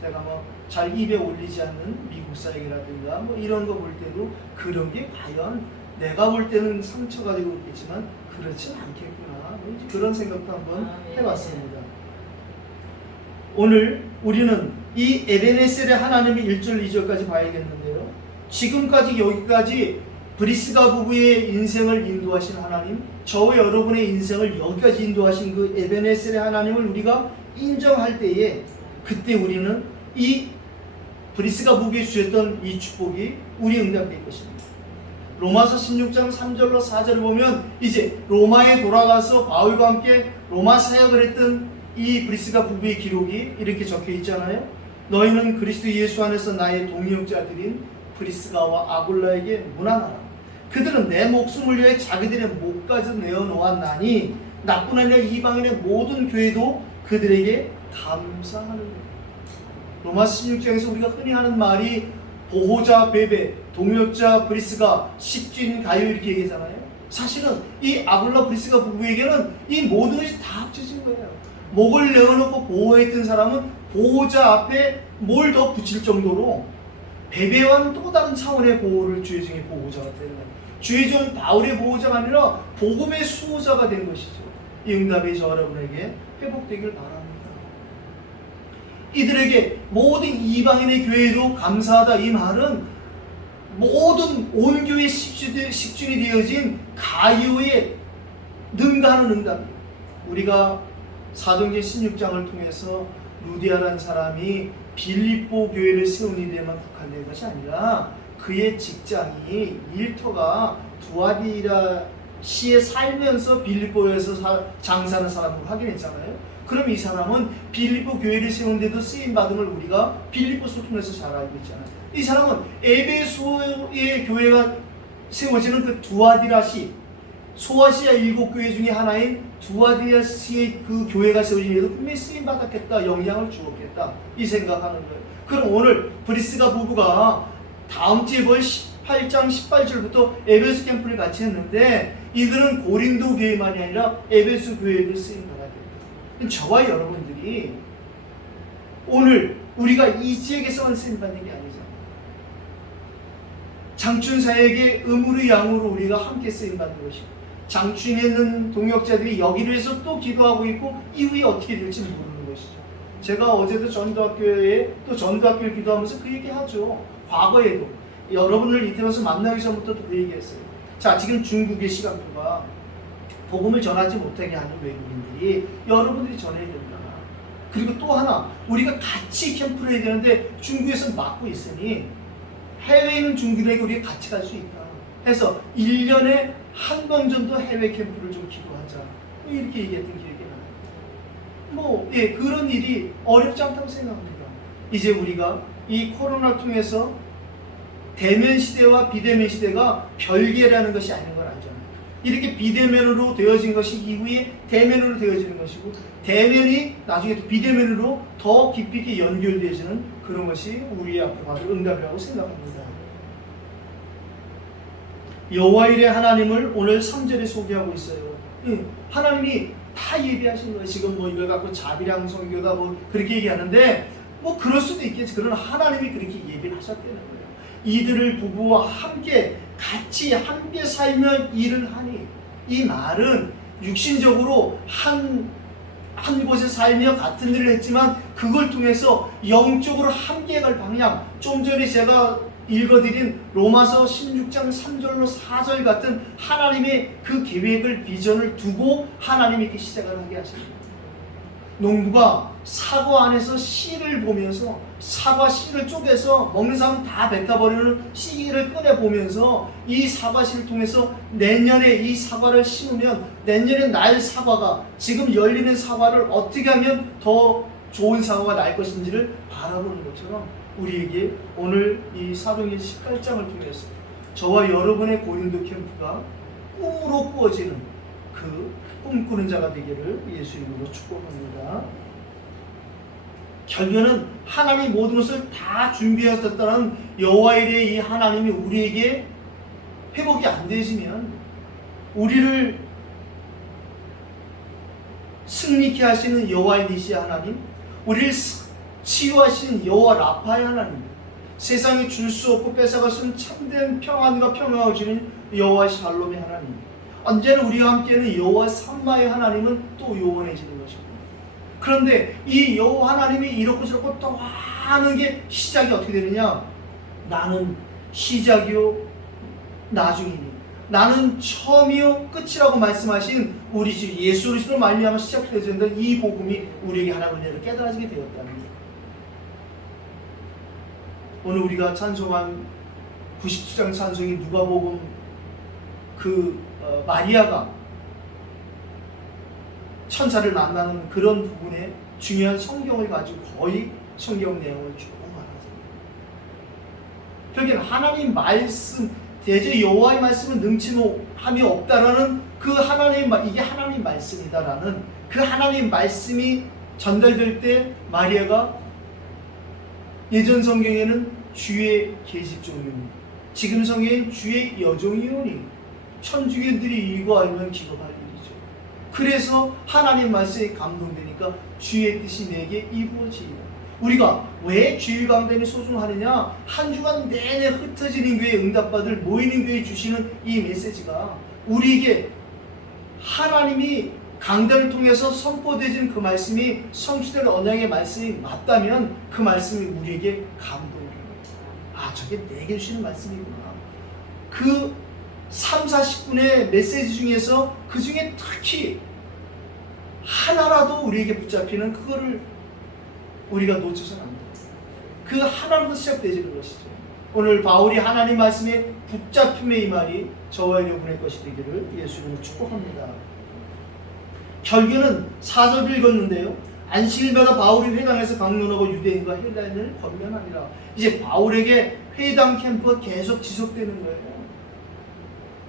제가 잘 입에 올리지 않는 미국 사역이라든가 이런 거 볼 때도 그런 게 과연 내가 볼 때는 상처가 되고 있겠지만 그렇진 않겠구나. 그런 생각도 한번 해봤습니다. 오늘 우리는 이 에베네셀의 하나님의 1절 2절까지 봐야겠는데요. 지금까지 여기까지 브리스가 부부의 인생을 인도하신 하나님, 저와 여러분의 인생을 여기까지 인도하신 그 에베네셀의 하나님을 우리가 인정할 때에 그때 우리는 이 브리스가 부부에 주셨던 이 축복이 우리 응답될 것입니다. 로마서 16장 3절로 4절을 보면 이제 로마에 돌아가서 바울과 함께 로마 사역을 했던 이 브리스가 부부의 기록이 이렇게 적혀 있잖아요. 너희는 그리스도 예수 안에서 나의 동역자들인 브리스가와 아굴라에게 문안하라. 그들은 내 목숨을 위해 자기들의 목까지 내어놓았나니 나뿐 아니라 이방인의 모든 교회도 그들에게 감사하느니라. 로마서 16장에서 우리가 흔히 하는 말이 보호자 베베, 동역자 브리스가, 십주인 가요 이렇게 얘기하잖아요. 사실은 이 아굴라 브리스가 부부에게는 이 모든 것이 다 합쳐진 거예요. 목을 내어놓고 보호했던 사람은 보호자 앞에 뭘 더 붙일 정도로 베베와는 또 다른 차원의 보호를 주의 종의 보호자가 되는 거예요. 주의 종 바울의 보호자가 아니라 복음의 수호자가 된 것이죠. 이 응답이 저 여러분에게 회복되길 바랍니다. 이들에게 모든 이방인의 교회도 감사하다. 이 말은 모든 온 교회 식준이 되어진 가요에 능가하는 응답입니다. 우리가 사도행전 16장을 통해서 루디아라는 사람이 빌립보 교회를 세운 일에만 국한된 것이 아니라 그의 직장이 일터가 두아디라 시에 살면서 빌립보에서 장사하는 사람으로 확인했잖아요. 그럼 이 사람은 빌립보 교회를 세운데도 쓰임받음을 우리가 빌립보서 통해서 잘 알고 있잖아요. 이 사람은 에베소의 교회가 세워지는 그 두아디라시, 소아시아 7교회 중에 하나인 두아디라시의 그 교회가 세워지면서 분명히 쓰임받았겠다, 영향을 주었겠다 이 생각하는 거예요. 그럼 오늘 브리스가 부부가 다음 주에 볼 18장 18절부터 에베소 캠프를 같이 했는데 이들은 고린도 교회만이 아니라 에베소 교회도 쓰임받았겠다. 저와 여러분들이 오늘 우리가 이 지역에서만 쓰임받는 게 아니잖아요. 장춘사에게 음으로 양으로 우리가 함께 쓰임받는 것이고 장춘에 있는 동역자들이 여기를 위해서 또 기도하고 있고 이후에 어떻게 될지 모르는 것이죠. 제가 어제도 전도학교에 또 전도학교를 기도하면서 그 얘기하죠. 과거에도 여러분을 이태원에서 만나기 전부터도 그 얘기했어요. 자, 지금 중국의 시간표가 복음을 전하지 못하게 하는 외국인들이 여러분들이 전해야 된다. 그리고 또 하나 우리가 같이 캠프를 해야 되는데 중국에서 막고 있으니 해외에 있는 중국인에게 우리가 같이 갈 수 있다 해서 1년에 한 번 정도 해외 캠프를 좀 기도하자 이렇게 얘기했던 기억이 나요. 그런 일이 어렵지 않다고 생각합니다. 이제 우리가 이 코로나를 통해서 대면 시대와 비대면 시대가 별개라는 것이 아닌 걸 알잖아요. 이렇게 비대면으로 되어진 것이 이후에 대면으로 되어지는 것이고 대면이 나중에 비대면으로 더 깊이 있게 연결되어지는 그런 것이 우리 앞에 바로 응답이라고 생각합니다. 여호와일의 하나님을 오늘 3절에 소개하고 있어요. 하나님이 다 예비하신 거예요. 지금 이걸 갖고 자비랑 성교다 그렇게 얘기하는데 그럴 수도 있겠지. 그러나 하나님이 그렇게 예비를 하셨다는 거예요. 이들을 부부와 함께 같이 함께 살며 일을 하니 이 말은 육신적으로 한 곳에 살며 같은 일을 했지만 그걸 통해서 영적으로 함께 갈 방향, 좀 전에 제가 읽어드린 로마서 16장 3절로 4절 같은 하나님의 그 계획을 비전을 두고 하나님이 이렇게 시작을 하게 하십니다. 농부가 사과 안에서 씨를 보면서 사과 씨를 쪼개서 먹는 사람 다 뱉어버리는 씨를 꺼내보면서 이 사과 씨를 통해서 내년에 이 사과를 심으면 내년에 날 사과가 지금 열리는 사과를 어떻게 하면 더 좋은 사과가 날 것인지를 바라보는 것처럼 우리에게 오늘 이 사도행전 18장을 통해서 저와 여러분의 고린도 캠프가 꿈으로 꾸어지는 그 꿈꾸는 자가 되기를 예수 이름으로 축복합니다. 결국에는 하나님 모든 것을 다 준비하셨다는 여호와의 이 하나님이 우리에게 회복이 안 되시면 우리를 승리케 하시는 여호와의 니시의 하나님, 우리를 치유하시는 여호와 라파의 하나님, 세상에 줄 수 없고 뺏어갈 수 없는 참된 평안과 평화를 주는 여호와 샬롬의 하나님, 언제나 우리와 함께하는 여호와 삼마의 하나님은 또 요원해지는 것입니다. 그런데 이 여호와 하나님이 이렇고 저렇고 또 하는 게 시작이 어떻게 되느냐? 나는 시작이요 나중이니 나는 처음이요 끝이라고 말씀하신 우리 주 예수 그리스도로 말미암아 시작되어야 된다는 이 복음이 우리에게 하나님의 은혜로 깨달아지게 되었다는 것. 오늘 우리가 찬송한 97장 찬송이 누가복음 마리아가 천사를 만나는 그런 부분에 중요한 성경을 가지고 거의 성경 내용을 쭉 말하죠. 결국엔 하나님 말씀, 대저 여호와의 말씀은 능치함이 없다라는 그 하나님, 이게 하나님 말씀이다라는 그 하나님 말씀이 전달될 때 마리아가 예전 성경에는 주의 계집종이오니 지금 성경에는 주의 여종이오니 천주교들이 이거 알면 기겁할 일이죠. 그래서 하나님 말씀에 감동되니까 주의 뜻이 내게 이루어지리라. 우리가 왜 주일 강단이 소중하느냐? 한 주간 내내 흩어지는 교회에 응답받을 모이는 교회에 주시는 이 메시지가 우리에게 하나님이 강단을 통해서 선포되어진 그 말씀이 성취될 언약의 말씀이 맞다면 그 말씀이 우리에게 감동을 아, 저게 내게 주시는 말씀이구나. 그 3, 40분의 메시지 중에서 그 중에 특히 하나라도 우리에게 붙잡히는 그거를 우리가 놓쳐서는 안 돼요. 그 하나로부터 시작되지는 것이죠. 오늘 바울이 하나님 말씀에 붙잡힘의 이 말이 저와 여러분의 것이 되기를 예수 이름으로 축복합니다. 결국에는 4절을 읽었는데요. 안식일 받아 바울이 회당에서 강론하고 유대인과 헬라인을 권면하니라. 이제 바울에게 회당 캠프가 계속 지속되는 거예요.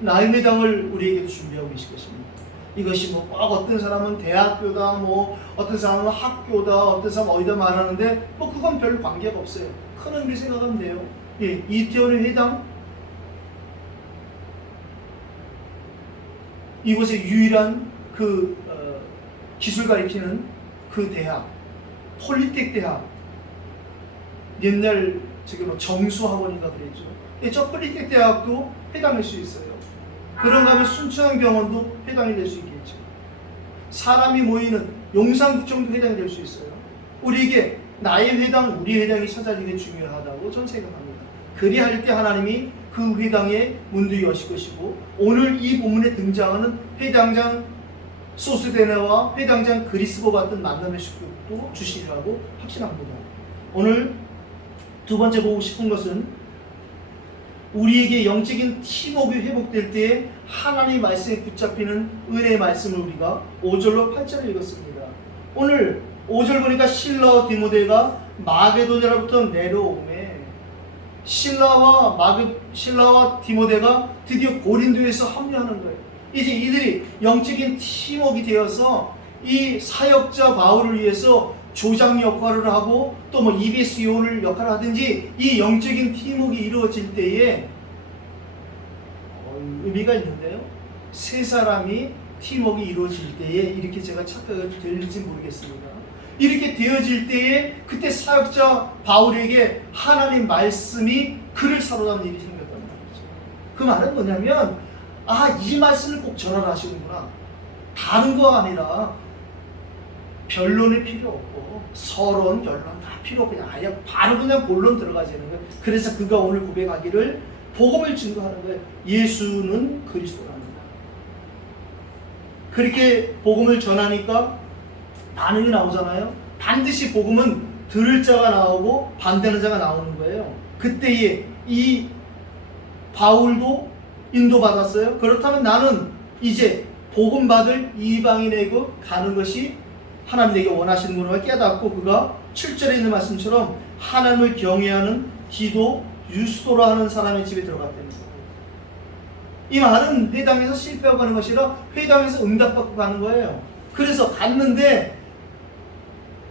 나의 회당을 우리에게도 준비하고 계실 것입니다. 이것이 뭐 꼭 어떤 사람은 대학교다, 뭐 어떤 사람은 학교다, 어떤 사람은 어디다 말하는데 뭐 그건 별 관계가 없어요. 큰 의미를 생각하면 돼요. 예, 이태원의 회당, 이곳의 유일한 기술 가르치는 그 대학, 폴리텍 대학, 옛날 지금 정수학원인가 그랬죠. 예, 저 폴리텍 대학도 회당일 수 있어요. 그런가 하면 순천향병원도 해당이 될 수 있겠죠. 사람이 모이는 용산구청도 해당이 될 수 있어요. 우리에게 나의 회당, 우리 회당이 찾아지는 게 중요하다고 저는 생각합니다. 그리할 때 하나님이 그 회당에 문도 여실 것이고 오늘 이 본문에 등장하는 회당장 소스데네와 회당장 그리스보 같은 만남의 축복도 주시리라고 확신합니다. 오늘 두 번째 보고 싶은 것은 우리에게 영적인 팀워크가 회복될 때에 하나님의 말씀에 붙잡히는 은혜의 말씀을 우리가 5절로 8절을 읽었습니다. 오늘 5절 보니까 실라와 디모데가 마게도냐로부터 내려오매 실라와 디모데가 드디어 고린도에서 합류하는 거예요. 이제 이들이 영적인 팀워크가 되어서 이 사역자 바울을 위해서 조장 역할을 하고 또 뭐 EBS 요원을 역할을 하든지 이 영적인 팀워크가 이루어질 때에 의미가 있는데요. 세 사람이 팀워크가 이루어질 때에 이렇게 제가 착각을 될지 모르겠습니다. 이렇게 되어질 때에 그때 사역자 바울에게 하나님 말씀이 그를 사로잡는 일이 생겼단 말이죠. 그 말은 뭐냐면 이 말씀을 꼭 전하라 하시는구나. 다른 거가 아니라 변론이 필요 없고 서론, 변론 다 필요 없고 그냥 아예 바로 그냥 본론 들어가지는 거예요. 그래서 그가 오늘 고백하기를 복음을 증거하는 거예요. 예수는 그리스도랍니다. 그렇게 복음을 전하니까 반응이 나오잖아요. 반드시 복음은 들을 자가 나오고 반대하는 자가 나오는 거예요. 그때에 이 바울도 인도받았어요. 그렇다면 나는 이제 복음 받을 이방인에게 가는 것이 하나님 내게 원하시는 것을 깨닫고 그가 7절에 있는 말씀처럼 하나님을 경외하는 디도 유스도라 하는 사람의 집에 들어갔답니다. 이 말은 회당에서 실패하고 가는 것이 아니라 회당에서 응답받고 가는 거예요. 그래서 갔는데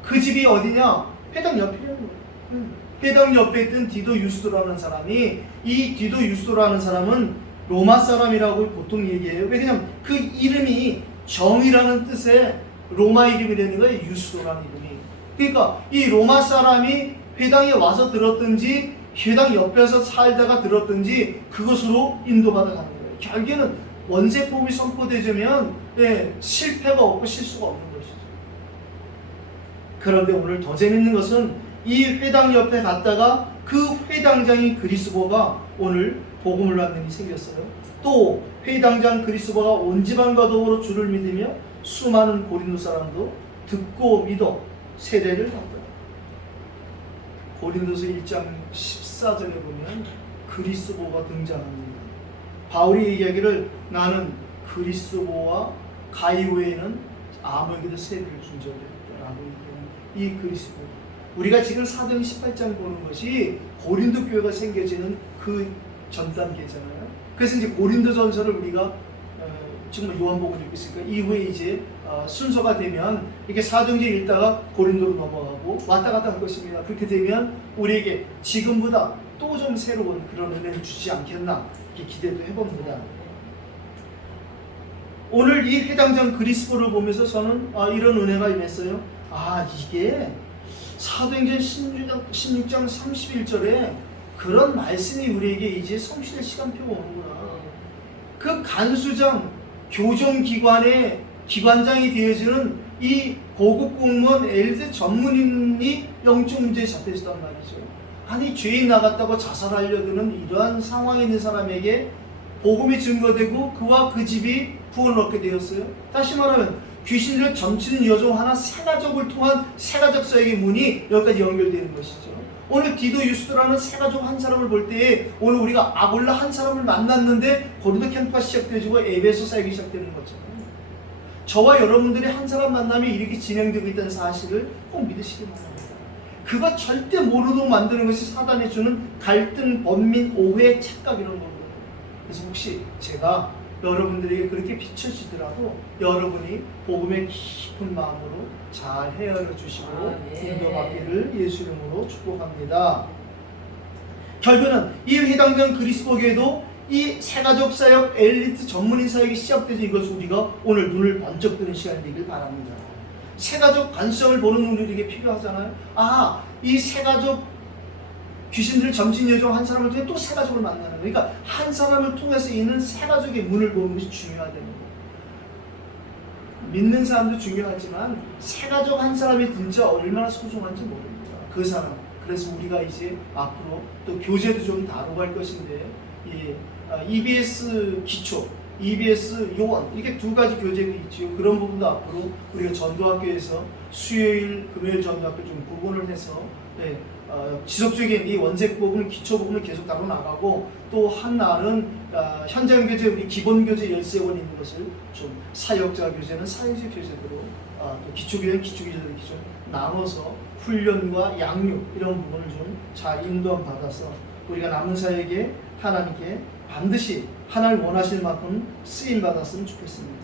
그 집이 어디냐? 회당 옆이라는 거예요. 회당 옆에 있던 디도 유스도라는 사람이, 이 디도 유스도라는 사람은 로마 사람이라고 보통 얘기해요. 왜냐하면 그 이름이 정이라는 뜻의 로마 이름이라는 거예요. 유스도라는 이름이. 그러니까 이 로마 사람이 회당에 와서 들었든지 회당 옆에서 살다가 들었든지 그것으로 인도받아 가는 거예요. 결국에는 원죄법이 선포되자면 실패가 없고 실수가 없는 것이죠. 그런데 오늘 더 재밌는 것은 이 회당 옆에 갔다가 그 회당장인 그리스도가 오늘 복음을 받는 일이 생겼어요. 또 회당장 그리스도가 온 집안과 더불어 주를 믿으며 수많은 고린도 사람도 듣고 믿어 세례를 받더라. 고린도서 1장 14절에 보면 그리스도가 등장합니다. 바울이 얘기하기를 나는 그리스도와 가이 외에는 아무에게도 세례를 준 적이 없다라고 얘기하는 이 그리스도. 우리가 지금 사도행 18장 보는 것이 고린도 교회가 생겨지는 그 전 단계잖아요. 그래서 이제 고린도 전서를 우리가 지금 요한복음을 읽고 있으니까 이후에 이제 순서가 되면 이렇게 사도행전 읽다가 고린도로 넘어가고 왔다 갔다 할 것입니다. 그렇게 되면 우리에게 지금보다 또 좀 새로운 그런 은혜를 주지 않겠나 이렇게 기대도 해봅니다. 오늘 이 회당장 그리스도를 보면서 저는 이런 은혜가 임했어요. 이게 사도행전 16장 31절에 그런 말씀이 우리에게 이제 성취될 시간표가 오는구나. 그 간수장, 교정기관의 기관장이 되어지는 이 고급 공무원 엘드 전문인이 영적 문제에 잡혀 있었단 말이죠. 아니 죄인 나갔다고 자살하려드는 이러한 상황에 있는 사람에게 복음이 증거되고 그와 그 집이 구원을 얻게 되었어요. 다시 말하면 귀신을 점치는 여종 하나 세가족을 통한 세가족 사역의 문이 여기까지 연결되는 것이죠. 오늘 디도 유스도라는 세가족 한 사람을 볼 때에 오늘 우리가 아볼라 한 사람을 만났는데 고린도 캠프가 시작되어지고 에베소 사역이 시작되는 것처럼 저와 여러분들이 한 사람 만남이 이렇게 진행되고 있다는 사실을 꼭 믿으시기 바랍니다. 그거 절대 모르도록 만드는 것이 사단이 주는 갈등, 번민, 오해, 착각 이런 거거든요. 그래서 혹시 제가 여러분들에게 그렇게 비춰지더라도 여러분이 복음의 깊은 마음으로 잘 헤아려 주시고 인도받기를 예수 이름으로 축복합니다. 결국은 이 회당장 그리스도교회도 이 세가족 사역, 엘리트 전문인 사역이 시작되지 이것을 우리가 오늘 눈을 번쩍 뜨는 시간이 되길 바랍니다. 세가족 관성을 보는 눈이 우리에게 필요하잖아요. 이 세가족 귀신들을 점진 여종 한 사람을 통해 또 세 가족을 만나는 거예요. 그러니까 한 사람을 통해서 있는 세 가족의 문을 보는 것이 중요하다는 거예요. 믿는 사람도 중요하지만 세 가족 한 사람이 진짜 얼마나 소중한지 모릅니다. 그 사람. 그래서 우리가 이제 앞으로 또 교재도 좀 다루고 할 것인데 EBS 기초, EBS 요원 이렇게 두 가지 교재가 있죠. 그런 부분도 앞으로 우리가 전도학교에서 수요일, 금요일 전도학교 좀 구분을 해서 지속적인 이 원색복음, 기초복음을 계속 다뤄 나가고 또 한 날은 현장 교재, 우리 기본 교재 13권 있는 것을 좀 사역자 교재는 사역자 교재대로 또 기초 교재는 기초 교재대로 좀 나눠서 훈련과 양육 이런 부분을 좀 잘 인도함 받아서 우리가 남은 사역에 하나님께 반드시 하나님 원하실 만큼 쓰임 받았으면 좋겠습니다.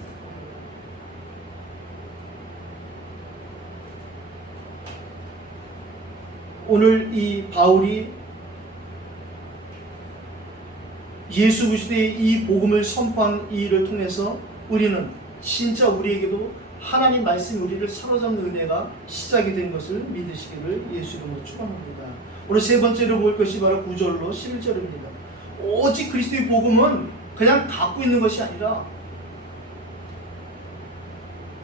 오늘 이 바울이 예수 그리스도의 이 복음을 선포한 이 일을 통해서 우리는 진짜 우리에게도 하나님 말씀이 우리를 사로잡는 은혜가 시작이 된 것을 믿으시기를 예수 이름으로 축원합니다. 오늘 세 번째로 볼 것이 바로 9절로 11절입니다. 오직 그리스도의 복음은 그냥 갖고 있는 것이 아니라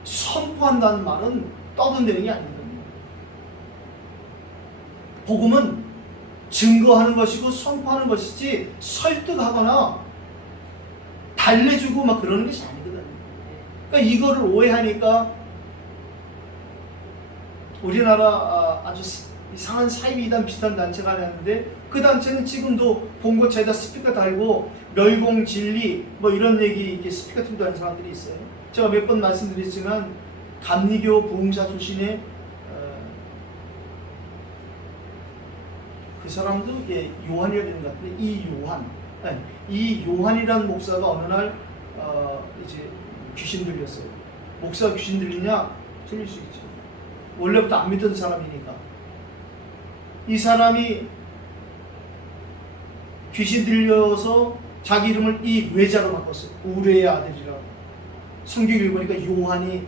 선포한다는 말은 떠든다는 게 아닙니다. 복음은 증거하는 것이고 선포하는 것이지 설득하거나 달래주고 막 그러는 것이 아니거든요. 그러니까 이거를 오해하니까 우리나라 아주 이상한 사이비단 비슷한 단체가 하나 있는데 그 단체는 지금도 본고차에다 스피커 달고 멸공 진리 뭐 이런 얘기 이렇게 스피커 틀고 하는 사람들이 있어요. 제가 몇 번 말씀드렸지만 감리교 부흥사 출신의 그 사람도 이게 요한이라 되는 것 같은데 이 요한이라는 목사가 어느 날 이제 귀신 들렸어요. 목사가 귀신 들리냐? 들릴 수 있죠. 원래부터 안 믿던 사람이니까. 이 사람이 귀신 들려서 자기 이름을 이 외자로 바꿨어요. 우레의 아들이라고. 성경을 보니까 요한이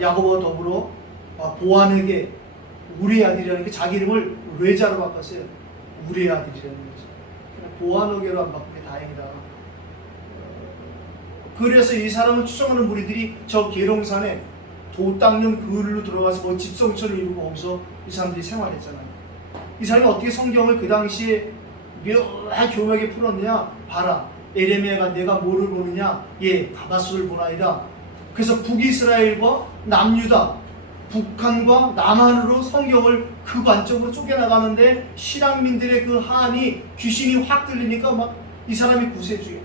야고보와 더불어 보아에게 우리의 아들이라는 게 자기 이름을 외자로 바꿨어요. 우리의 아들이라는 거죠. 보아너게로 안 바꾼 게 다행이다. 그래서 이 사람을 추종하는 무리들이 저 계룡산에 도 닦는 그을로 들어가서 뭐 집성처를 이루고 거기서 이 사람들이 생활했잖아요. 이 사람이 어떻게 성경을 그 당시에 묘하게 교묘하게 풀었느냐? 봐라. 에레미야가 내가 뭐를 보느냐? 예, 가바수를 보나이다. 그래서 북이스라엘과 남유다, 북한과 남한으로 성경을 그 관점으로 쪼개나가는데 신앙민들의 그 한이 귀신이 확 들리니까 막 이 사람이 구세주예요.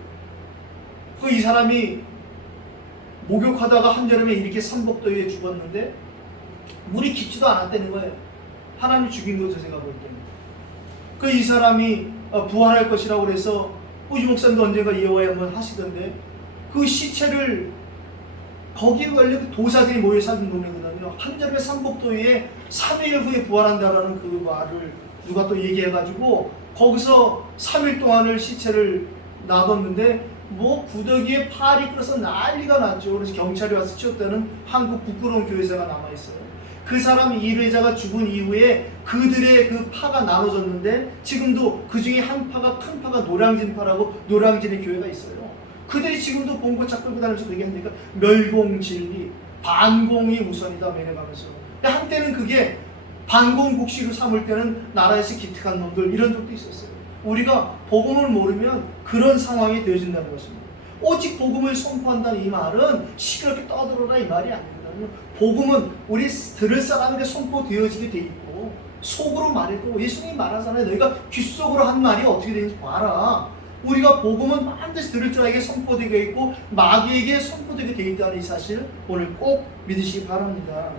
그 이 사람이 목욕하다가 한여름에 이렇게 삼복더위에 죽었는데 물이 깊지도 않았다는 거예요. 하나님이 죽인 거죠, 제가 볼 때는. 그 이 사람이 부활할 것이라고 그래서 이 목사님도 언젠가 예언을 한번 하시던데 그 시체를 거기에 원래 도사들이 모여 사는 동네거든요. 한여름에 삼복더위에 3일 후에 부활한다라는 그 말을 누가 또 얘기해가지고 거기서 3일 동안을 시체를 놔뒀는데 뭐 구더기에 팔이 끓어서 난리가 났죠. 그래서 경찰이 와서 치웠다는 한국 부끄러운 교회사가 남아있어요. 그 사람 일회자가 죽은 이후에 그들의 그 파가 나눠졌는데 지금도 그 중에 한 파가 큰 파가 노량진파라고 노량진의 교회가 있어요. 그들이 지금도 본고차 끌고 다니면서 얘기하니까 멸공진리, 반공이 우선이다 매겨가면서. 한때는 그게 반공국시로 삼을 때는 나라에서 기특한 놈들 이런 적도 있었어요. 우리가 복음을 모르면 그런 상황이 되어진다는 것입니다. 오직 복음을 선포한다는 이 말은 시끄럽게 떠들어라 이 말이 아니거든요. 복음은 우리 들을 사람에게 선포되어지게 돼 있고 속으로 말했고 예수님이 말하잖아요. 너희가 귓속으로 한 말이 어떻게 되는지 봐라. 우리가 복음은 반드시 들을 자에게 선포되게 있고 마귀에게 선포되게 되어 있다는 이 사실 오늘 꼭 믿으시기 바랍니다.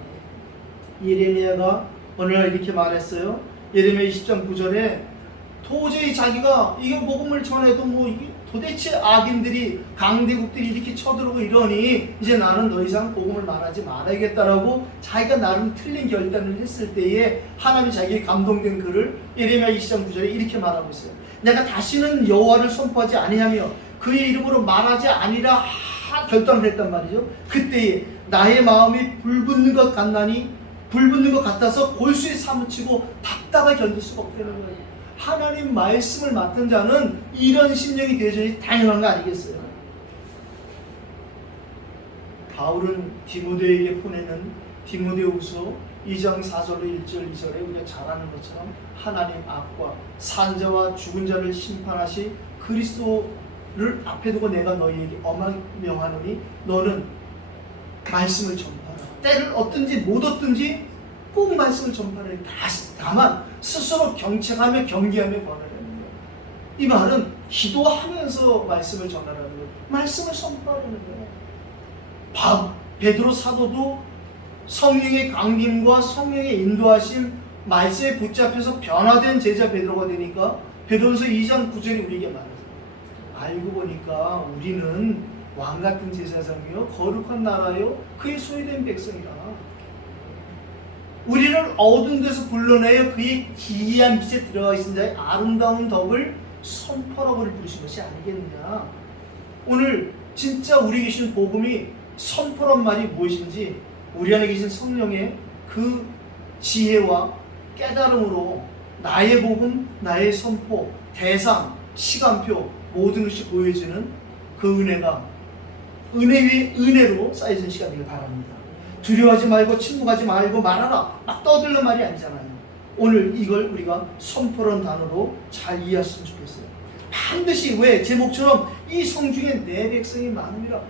예레미야가 어느 날 이렇게 말했어요. 예레미야 20장 9절에 도저히 자기가 이게 복음을 전해도 뭐 이게 도대체 악인들이 강대국들이 이렇게 쳐들어오고 이러니 이제 나는 더 이상 복음을 말하지 말아야겠다라고 자기가 나름 틀린 결단을 했을 때에 하나님이 자기의 감동된 글을 예레미야 20장 9절에 이렇게 말하고 있어요. 내가 다시는 여호와를 선포하지 아니하며 그의 이름으로 말하지 아니라 결단을 했단 말이죠. 그때에 나의 마음이 불붙는 것 같나니 불붙는 것 같아서 골수에 사무치고 답답하게 견딜 수가 없다는 거예요. 하나님 말씀을 맡은 자는 이런 심령이 되어져야 당연한 거 아니겠어요? 바울은 디모데에게 보내는 디모데후서 2장 4절로 1절 2절에 우리가 잘 아는 것처럼 하나님 앞과 산자와 죽은 자를 심판하시 그리스도를 앞에 두고 내가 너희에게 명하노니 너는 말씀을 전파하라. 때를 얻든지 못 얻든지 꼭 말씀을 전파하라. 다만 스스로 경책하며 경계하며 권하라는 거예요. 이 말은 기도하면서 말씀을 전하라는 거예요. 말씀을 선포하라는 거예요. 베드로 사도도 성령의 강림과 성령의 인도하심 말씀에 붙잡혀서 변화된 제자 베드로가 되니까 베드로서 2장 9절이 우리에게 말해요. 알고 보니까 우리는 왕같은 제사장이요 거룩한 나라요 그의 소유된 백성이라. 우리를 어두운 데서 불러내어 그의 기이한 빛에 들어가 있는 자의 아름다운 덕을 선포라고 부르신 것이 아니겠느냐. 오늘 진짜 우리 계신 복음이 선포란 말이 무엇인지 우리 안에 계신 성령의 그 지혜와 깨달음으로 나의 복음, 나의 선포, 대상, 시간표 모든 것이 보여지는 그 은혜가 은혜 위에 은혜로 쌓여진 시간이 되길 바랍니다. 두려워하지 말고 침묵하지 말고 말하라 막 떠들는 말이 아니잖아요. 오늘 이걸 우리가 선포라는 단어로 잘 이해했으면 좋겠어요. 반드시 왜 제목처럼 이 성중에 내 백성이 많음이라.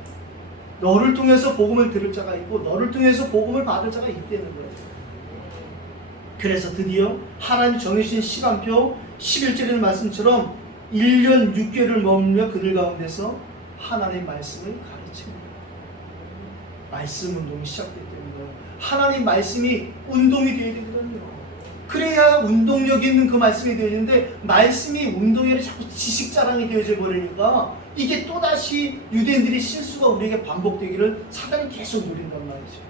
너를 통해서 복음을 들을 자가 있고 너를 통해서 복음을 받을 자가 있다는 거예요. 그래서 드디어 하나님 정해주신 시간표 11절의 말씀처럼 1년 6개월을 머물며 그들 가운데서 하나님의 말씀을 가르칩니다. 말씀 운동이 시작되기 때문에 하나님 말씀이 운동이 되어야 되거든요. 그래야 운동력 있는 그 말씀이 되어지는데 말씀이 운동이 아니라 자꾸 지식 자랑이 되어져 버리니까 이게 또다시 유대인들의 실수가 우리에게 반복되기를 사단이 계속 누린단 말이죠.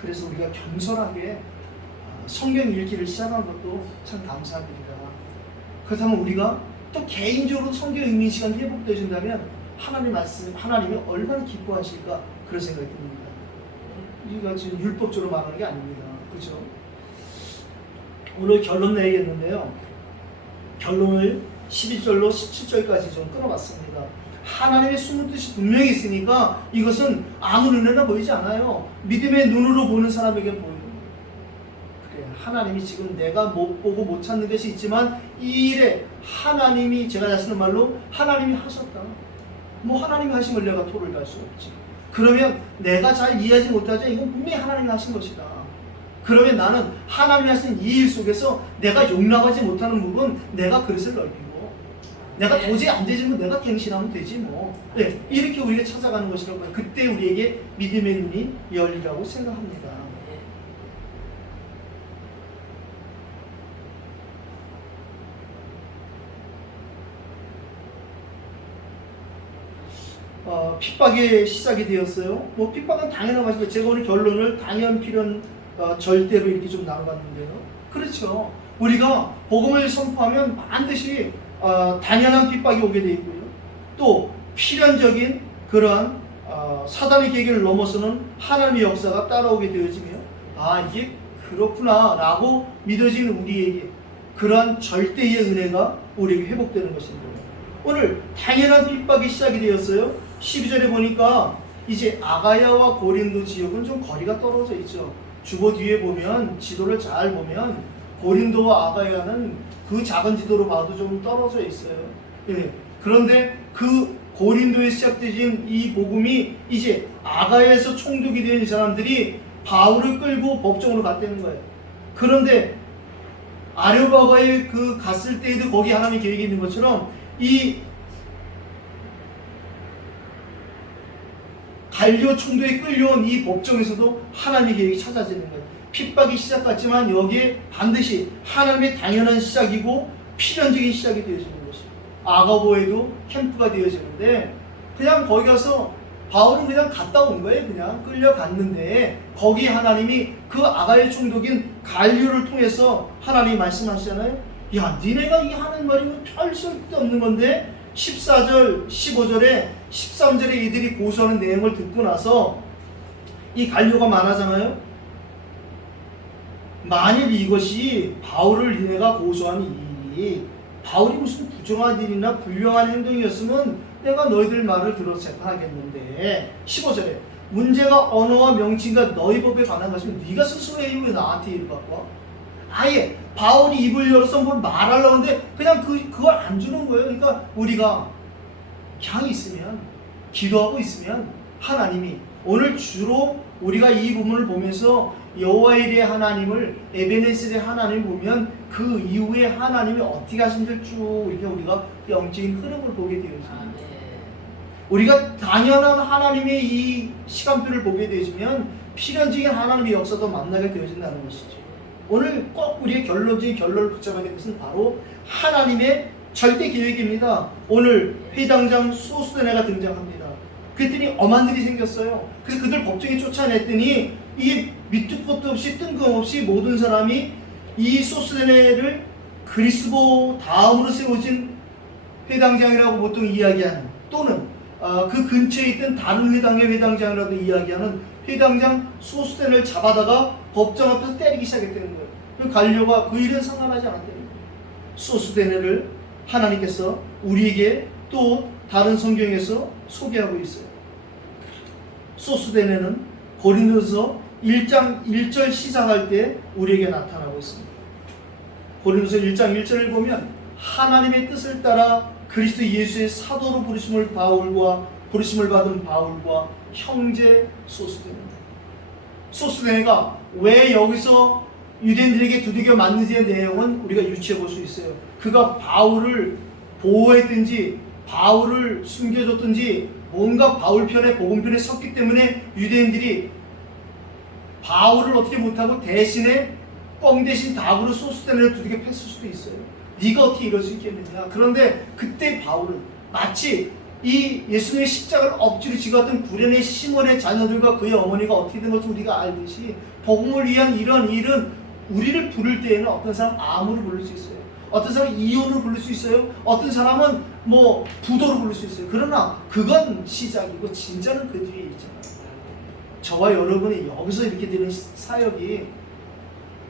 그래서 우리가 겸손하게 성경 읽기를 시작한 것도 참 감사합니다. 그렇다면 우리가 또 개인적으로 성경 읽는 시간이 회복되어진다면 하나님 말씀, 하나님이 얼마나 기뻐하실까 그런 생각이 듭니다. 이거 지금 율법적으로 말하는 게 아닙니다. 그렇죠? 오늘 결론 내리겠는데요. 결론을 12절로 17절까지 좀 끊어봤습니다. 하나님의 숨은 뜻이 분명히 있으니까 이것은 아무 눈에나 보이지 않아요. 믿음의 눈으로 보는 사람에게 보여요. 그래, 하나님이 지금 내가 못 보고 못 찾는 것이 있지만 이 일에 하나님이, 제가 잘 쓰는 말로 하나님이 하셨다. 뭐 하나님이 하신 걸 내가 토를 달 수 없지. 그러면 내가 잘 이해하지 못하지, 이건 분명히 하나님이 하신 것이다. 그러면 나는 하나님이 하신 이 일 속에서 내가 용납하지 못하는 부분 내가 그릇을 넓히고 내가 도저히 안 되지만 내가 갱신하면 되지 뭐. 네, 이렇게 우리가 찾아가는 것이라고 봐요. 그때 우리에게 믿음의 눈이 열리라고 생각합니다. 핍박이 시작이 되었어요. 뭐 핍박은 당연한 것이고 제가 오늘 결론을 당연 필연 절대로 이렇게 좀 나눠봤는데요. 그렇죠. 우리가 복음을 선포하면 반드시 당연한 핍박이 오게 되어 있고요. 또 필연적인 그러한 사단의 계획을 넘어서는 하나님의 역사가 따라오게 되어지며 이게 그렇구나 라고 믿어지는 우리에게 그러한 절대의 은혜가 우리에게 회복되는 것입니다. 오늘 당연한 핍박이 시작이 되었어요. 12절에 보니까 이제 아가야와 고린도 지역은 좀 거리가 떨어져 있죠. 주보 뒤에 보면 지도를 잘 보면 고린도와 아가야는 그 작은 지도로 봐도 좀 떨어져 있어요. 예. 그런데 그 고린도에 시작되진 이 복음이 이제 아가야에서 총독이 된 사람들이 바울을 끌고 법정으로 갔다는 거예요. 그런데 아레오바가에 그 갔을 때에도 거기 하나님의 계획이 있는 것처럼 이 갈리오 총독에 끌려온 이 법정에서도 하나님의 계획이 찾아지는 거예요. 핍박이 시작같지만 여기에 반드시 하나님의 당연한 시작이고 필연적인 시작이 되어지는 것이에요. 아가보에도 캠프가 되어지는데 그냥 거기 가서 바울은 그냥 갔다 온 거예요. 그냥 끌려갔는데 거기 하나님이 그 아가의 총독인 갈리오를 통해서 하나님이 말씀하시잖아요. 야, 니네가 이 하는 말이 별 쓸데없는 건데 14절, 15절에 13절에 이들이 고소하는 내용을 듣고 나서 이 갈료가 말하잖아요. 만일 이것이 바울을 니네가 고소한 일이 바울이 무슨 부정한 일이나 불량한 행동이었으면 내가 너희들 말을 들어서 재판하겠는데 15절에 문제가 언어와 명칭과 너희 법에 관한 것이면 네가 스스로 해. 왜 나한테 일을 갖고 와? 아예 바울이 입을 열어서 뭘 말하려고 하는데 그냥 그걸 안 주는 거예요. 그러니까 우리가 향이 있으면 기도하고 있으면 하나님이 오늘 주로 우리가 이 부분을 보면서 여호와일의 하나님을 에베네셀의 하나님을 보면 그 이후에 하나님이 어떻게 하신지를 쭉 이렇게 우리가 영적인 흐름을 보게 되어집니다. 우리가 당연한 하나님의 이 시간표를 보게 되시면 필연적인 하나님의 역사도 만나게 되어진다는 것이죠. 오늘 꼭 우리의 결론적인 결론을 붙잡아야 될 것은 바로 하나님의 절대 계획입니다. 오늘 회당장 소스데네가 등장합니다. 그랬더니 엄한 일이 생겼어요. 그래서 그들 법정에 쫓아냈더니 이 밑도 끝도 없이 뜬금없이 모든 사람이 이 소스데네를 그리스도 다음으로 세워진 회당장이라고 보통 이야기하는 또는 그 근처에 있던 다른 회당의 회당장이라도 이야기하는 회당장 소스데네를 잡아다가 법정 앞에서 때리기 시작했다는 거예요. 그 갈료가 그 일은 상관하지 않았다는 거예요. 소스데네를 하나님께서 우리에게 또 다른 성경에서 소개하고 있어요. 소스데네는 고린도서 1장 1절 시작할 때 우리에게 나타나고 있습니다. 고린도서 1장 1절을 보면 하나님의 뜻을 따라 그리스도 예수의 사도로 부르심을 받은 바울과 형제 소스데네. 소스데네가 왜 여기서 유대인들에게 두들겨 맞는 데 내용은 우리가 유추해 볼 수 있어요. 그가 바울을 보호했든지 바울을 숨겨줬든지 뭔가 바울 편에 복음 편에 섰기 때문에 유대인들이 바울을 어떻게 못하고 대신에 뻥 대신 닭으로 소스대를 두들겨 팼을 수도 있어요. 네가 어떻게 이럴 수 있겠느냐. 그런데 그때 바울은 마치 이 예수님의 십자가를 억지로 지고 왔던 구레네 시몬의 자녀들과 그의 어머니가 어떻게 된 것을 우리가 알듯이 복음을 위한 이런 일은 우리를 부를 때에는 어떤 사람 암으로 부를 수 있어요. 어떤 사람은 이혼으로 부를 수 있어요. 어떤 사람은 뭐 부도로 부를 수 있어요. 그러나 그건 시작이고 진짜는 그 뒤에 있잖아요. 저와 여러분이 여기서 이렇게 되는 사역이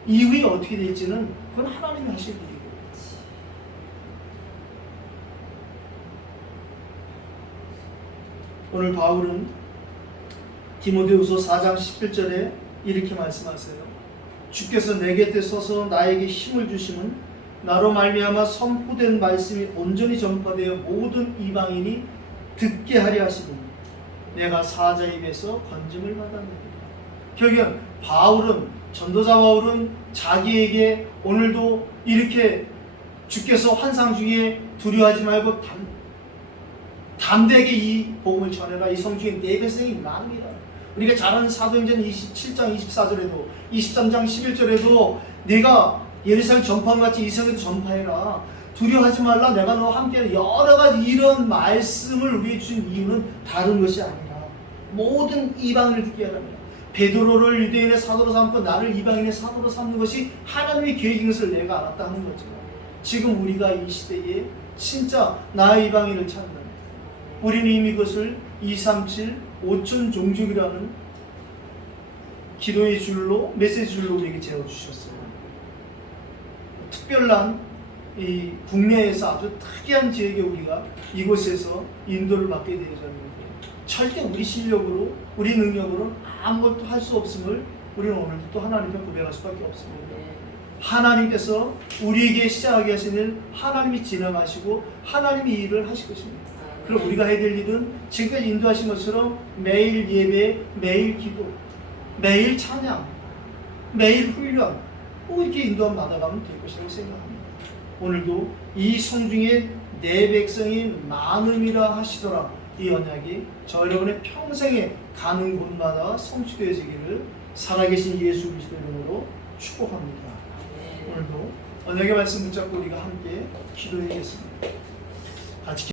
이후에 어떻게 될지는 그건 하나님이 하실 일이고, 오늘 바울은 디모데후서 4장 11절에 이렇게 말씀하세요. 주께서 내 곁에 서서 나에게 힘을 주심은 나로 말미암아 선포된 말씀이 온전히 전파되어 모든 이방인이 듣게 하려 하시니 내가 사자 입에서 건짐을 받았느니라. 결국은 바울은, 전도자 바울은 자기에게 오늘도 이렇게 주께서 환상 중에 두려워하지 말고 담대하게 이 복음을 전해라. 이 성중에 내 백성이 많습니다. 우리가 잘 아는 사도행전 27장 24절에도 23장 11절에도 내가 예루살렘 전파한 같이 이 세상에도 전파해라. 두려워하지 말라. 내가 너와 함께 여러 가지 이런 말씀을 우리에게 주신 이유는 다른 것이 아니라 모든 이방인을 듣게 하라며 베드로를 유대인의 사도로 삼고 나를 이방인의 사도로 삼는 것이 하나님의 계획인 것을 내가 알았다 하는 거죠. 지금 우리가 이 시대에 진짜 나의 이방인을 찾는다. 우리는 이미 그것을 237 5천 종족이라는 기도의 줄로, 메시지 줄로 우리에게 재워주셨어요. 특별한 이 국내에서 아주 특이한 지역에 우리가 이곳에서 인도를 받게 되었는데 절대 우리 실력으로, 우리 능력으로는 아무것도 할 수 없음을 우리는 오늘도 또 하나님께 고백할 수밖에 없습니다. 하나님께서 우리에게 시작하게 하신 일 하나님이 진행하시고 하나님이 일을 하실 것입니다. 그럼 우리가 해야 될 일은 지금까지 인도하신 것처럼 매일 예배, 매일 기도, 매일 찬양, 매일 훈련 꼭 이렇게 인도함 받아가면 될 것이라고 생각합니다. 오늘도 이 성중에 내 백성이 많음이라 하시더라. 이 언약이 저 여러분의 평생에 가는 곳마다 성취되어지기를 살아계신 예수 그리스도 이름으로 축복합니다. 오늘도 언약의 말씀 붙잡고 우리가 함께 기도해야겠습니다. 같이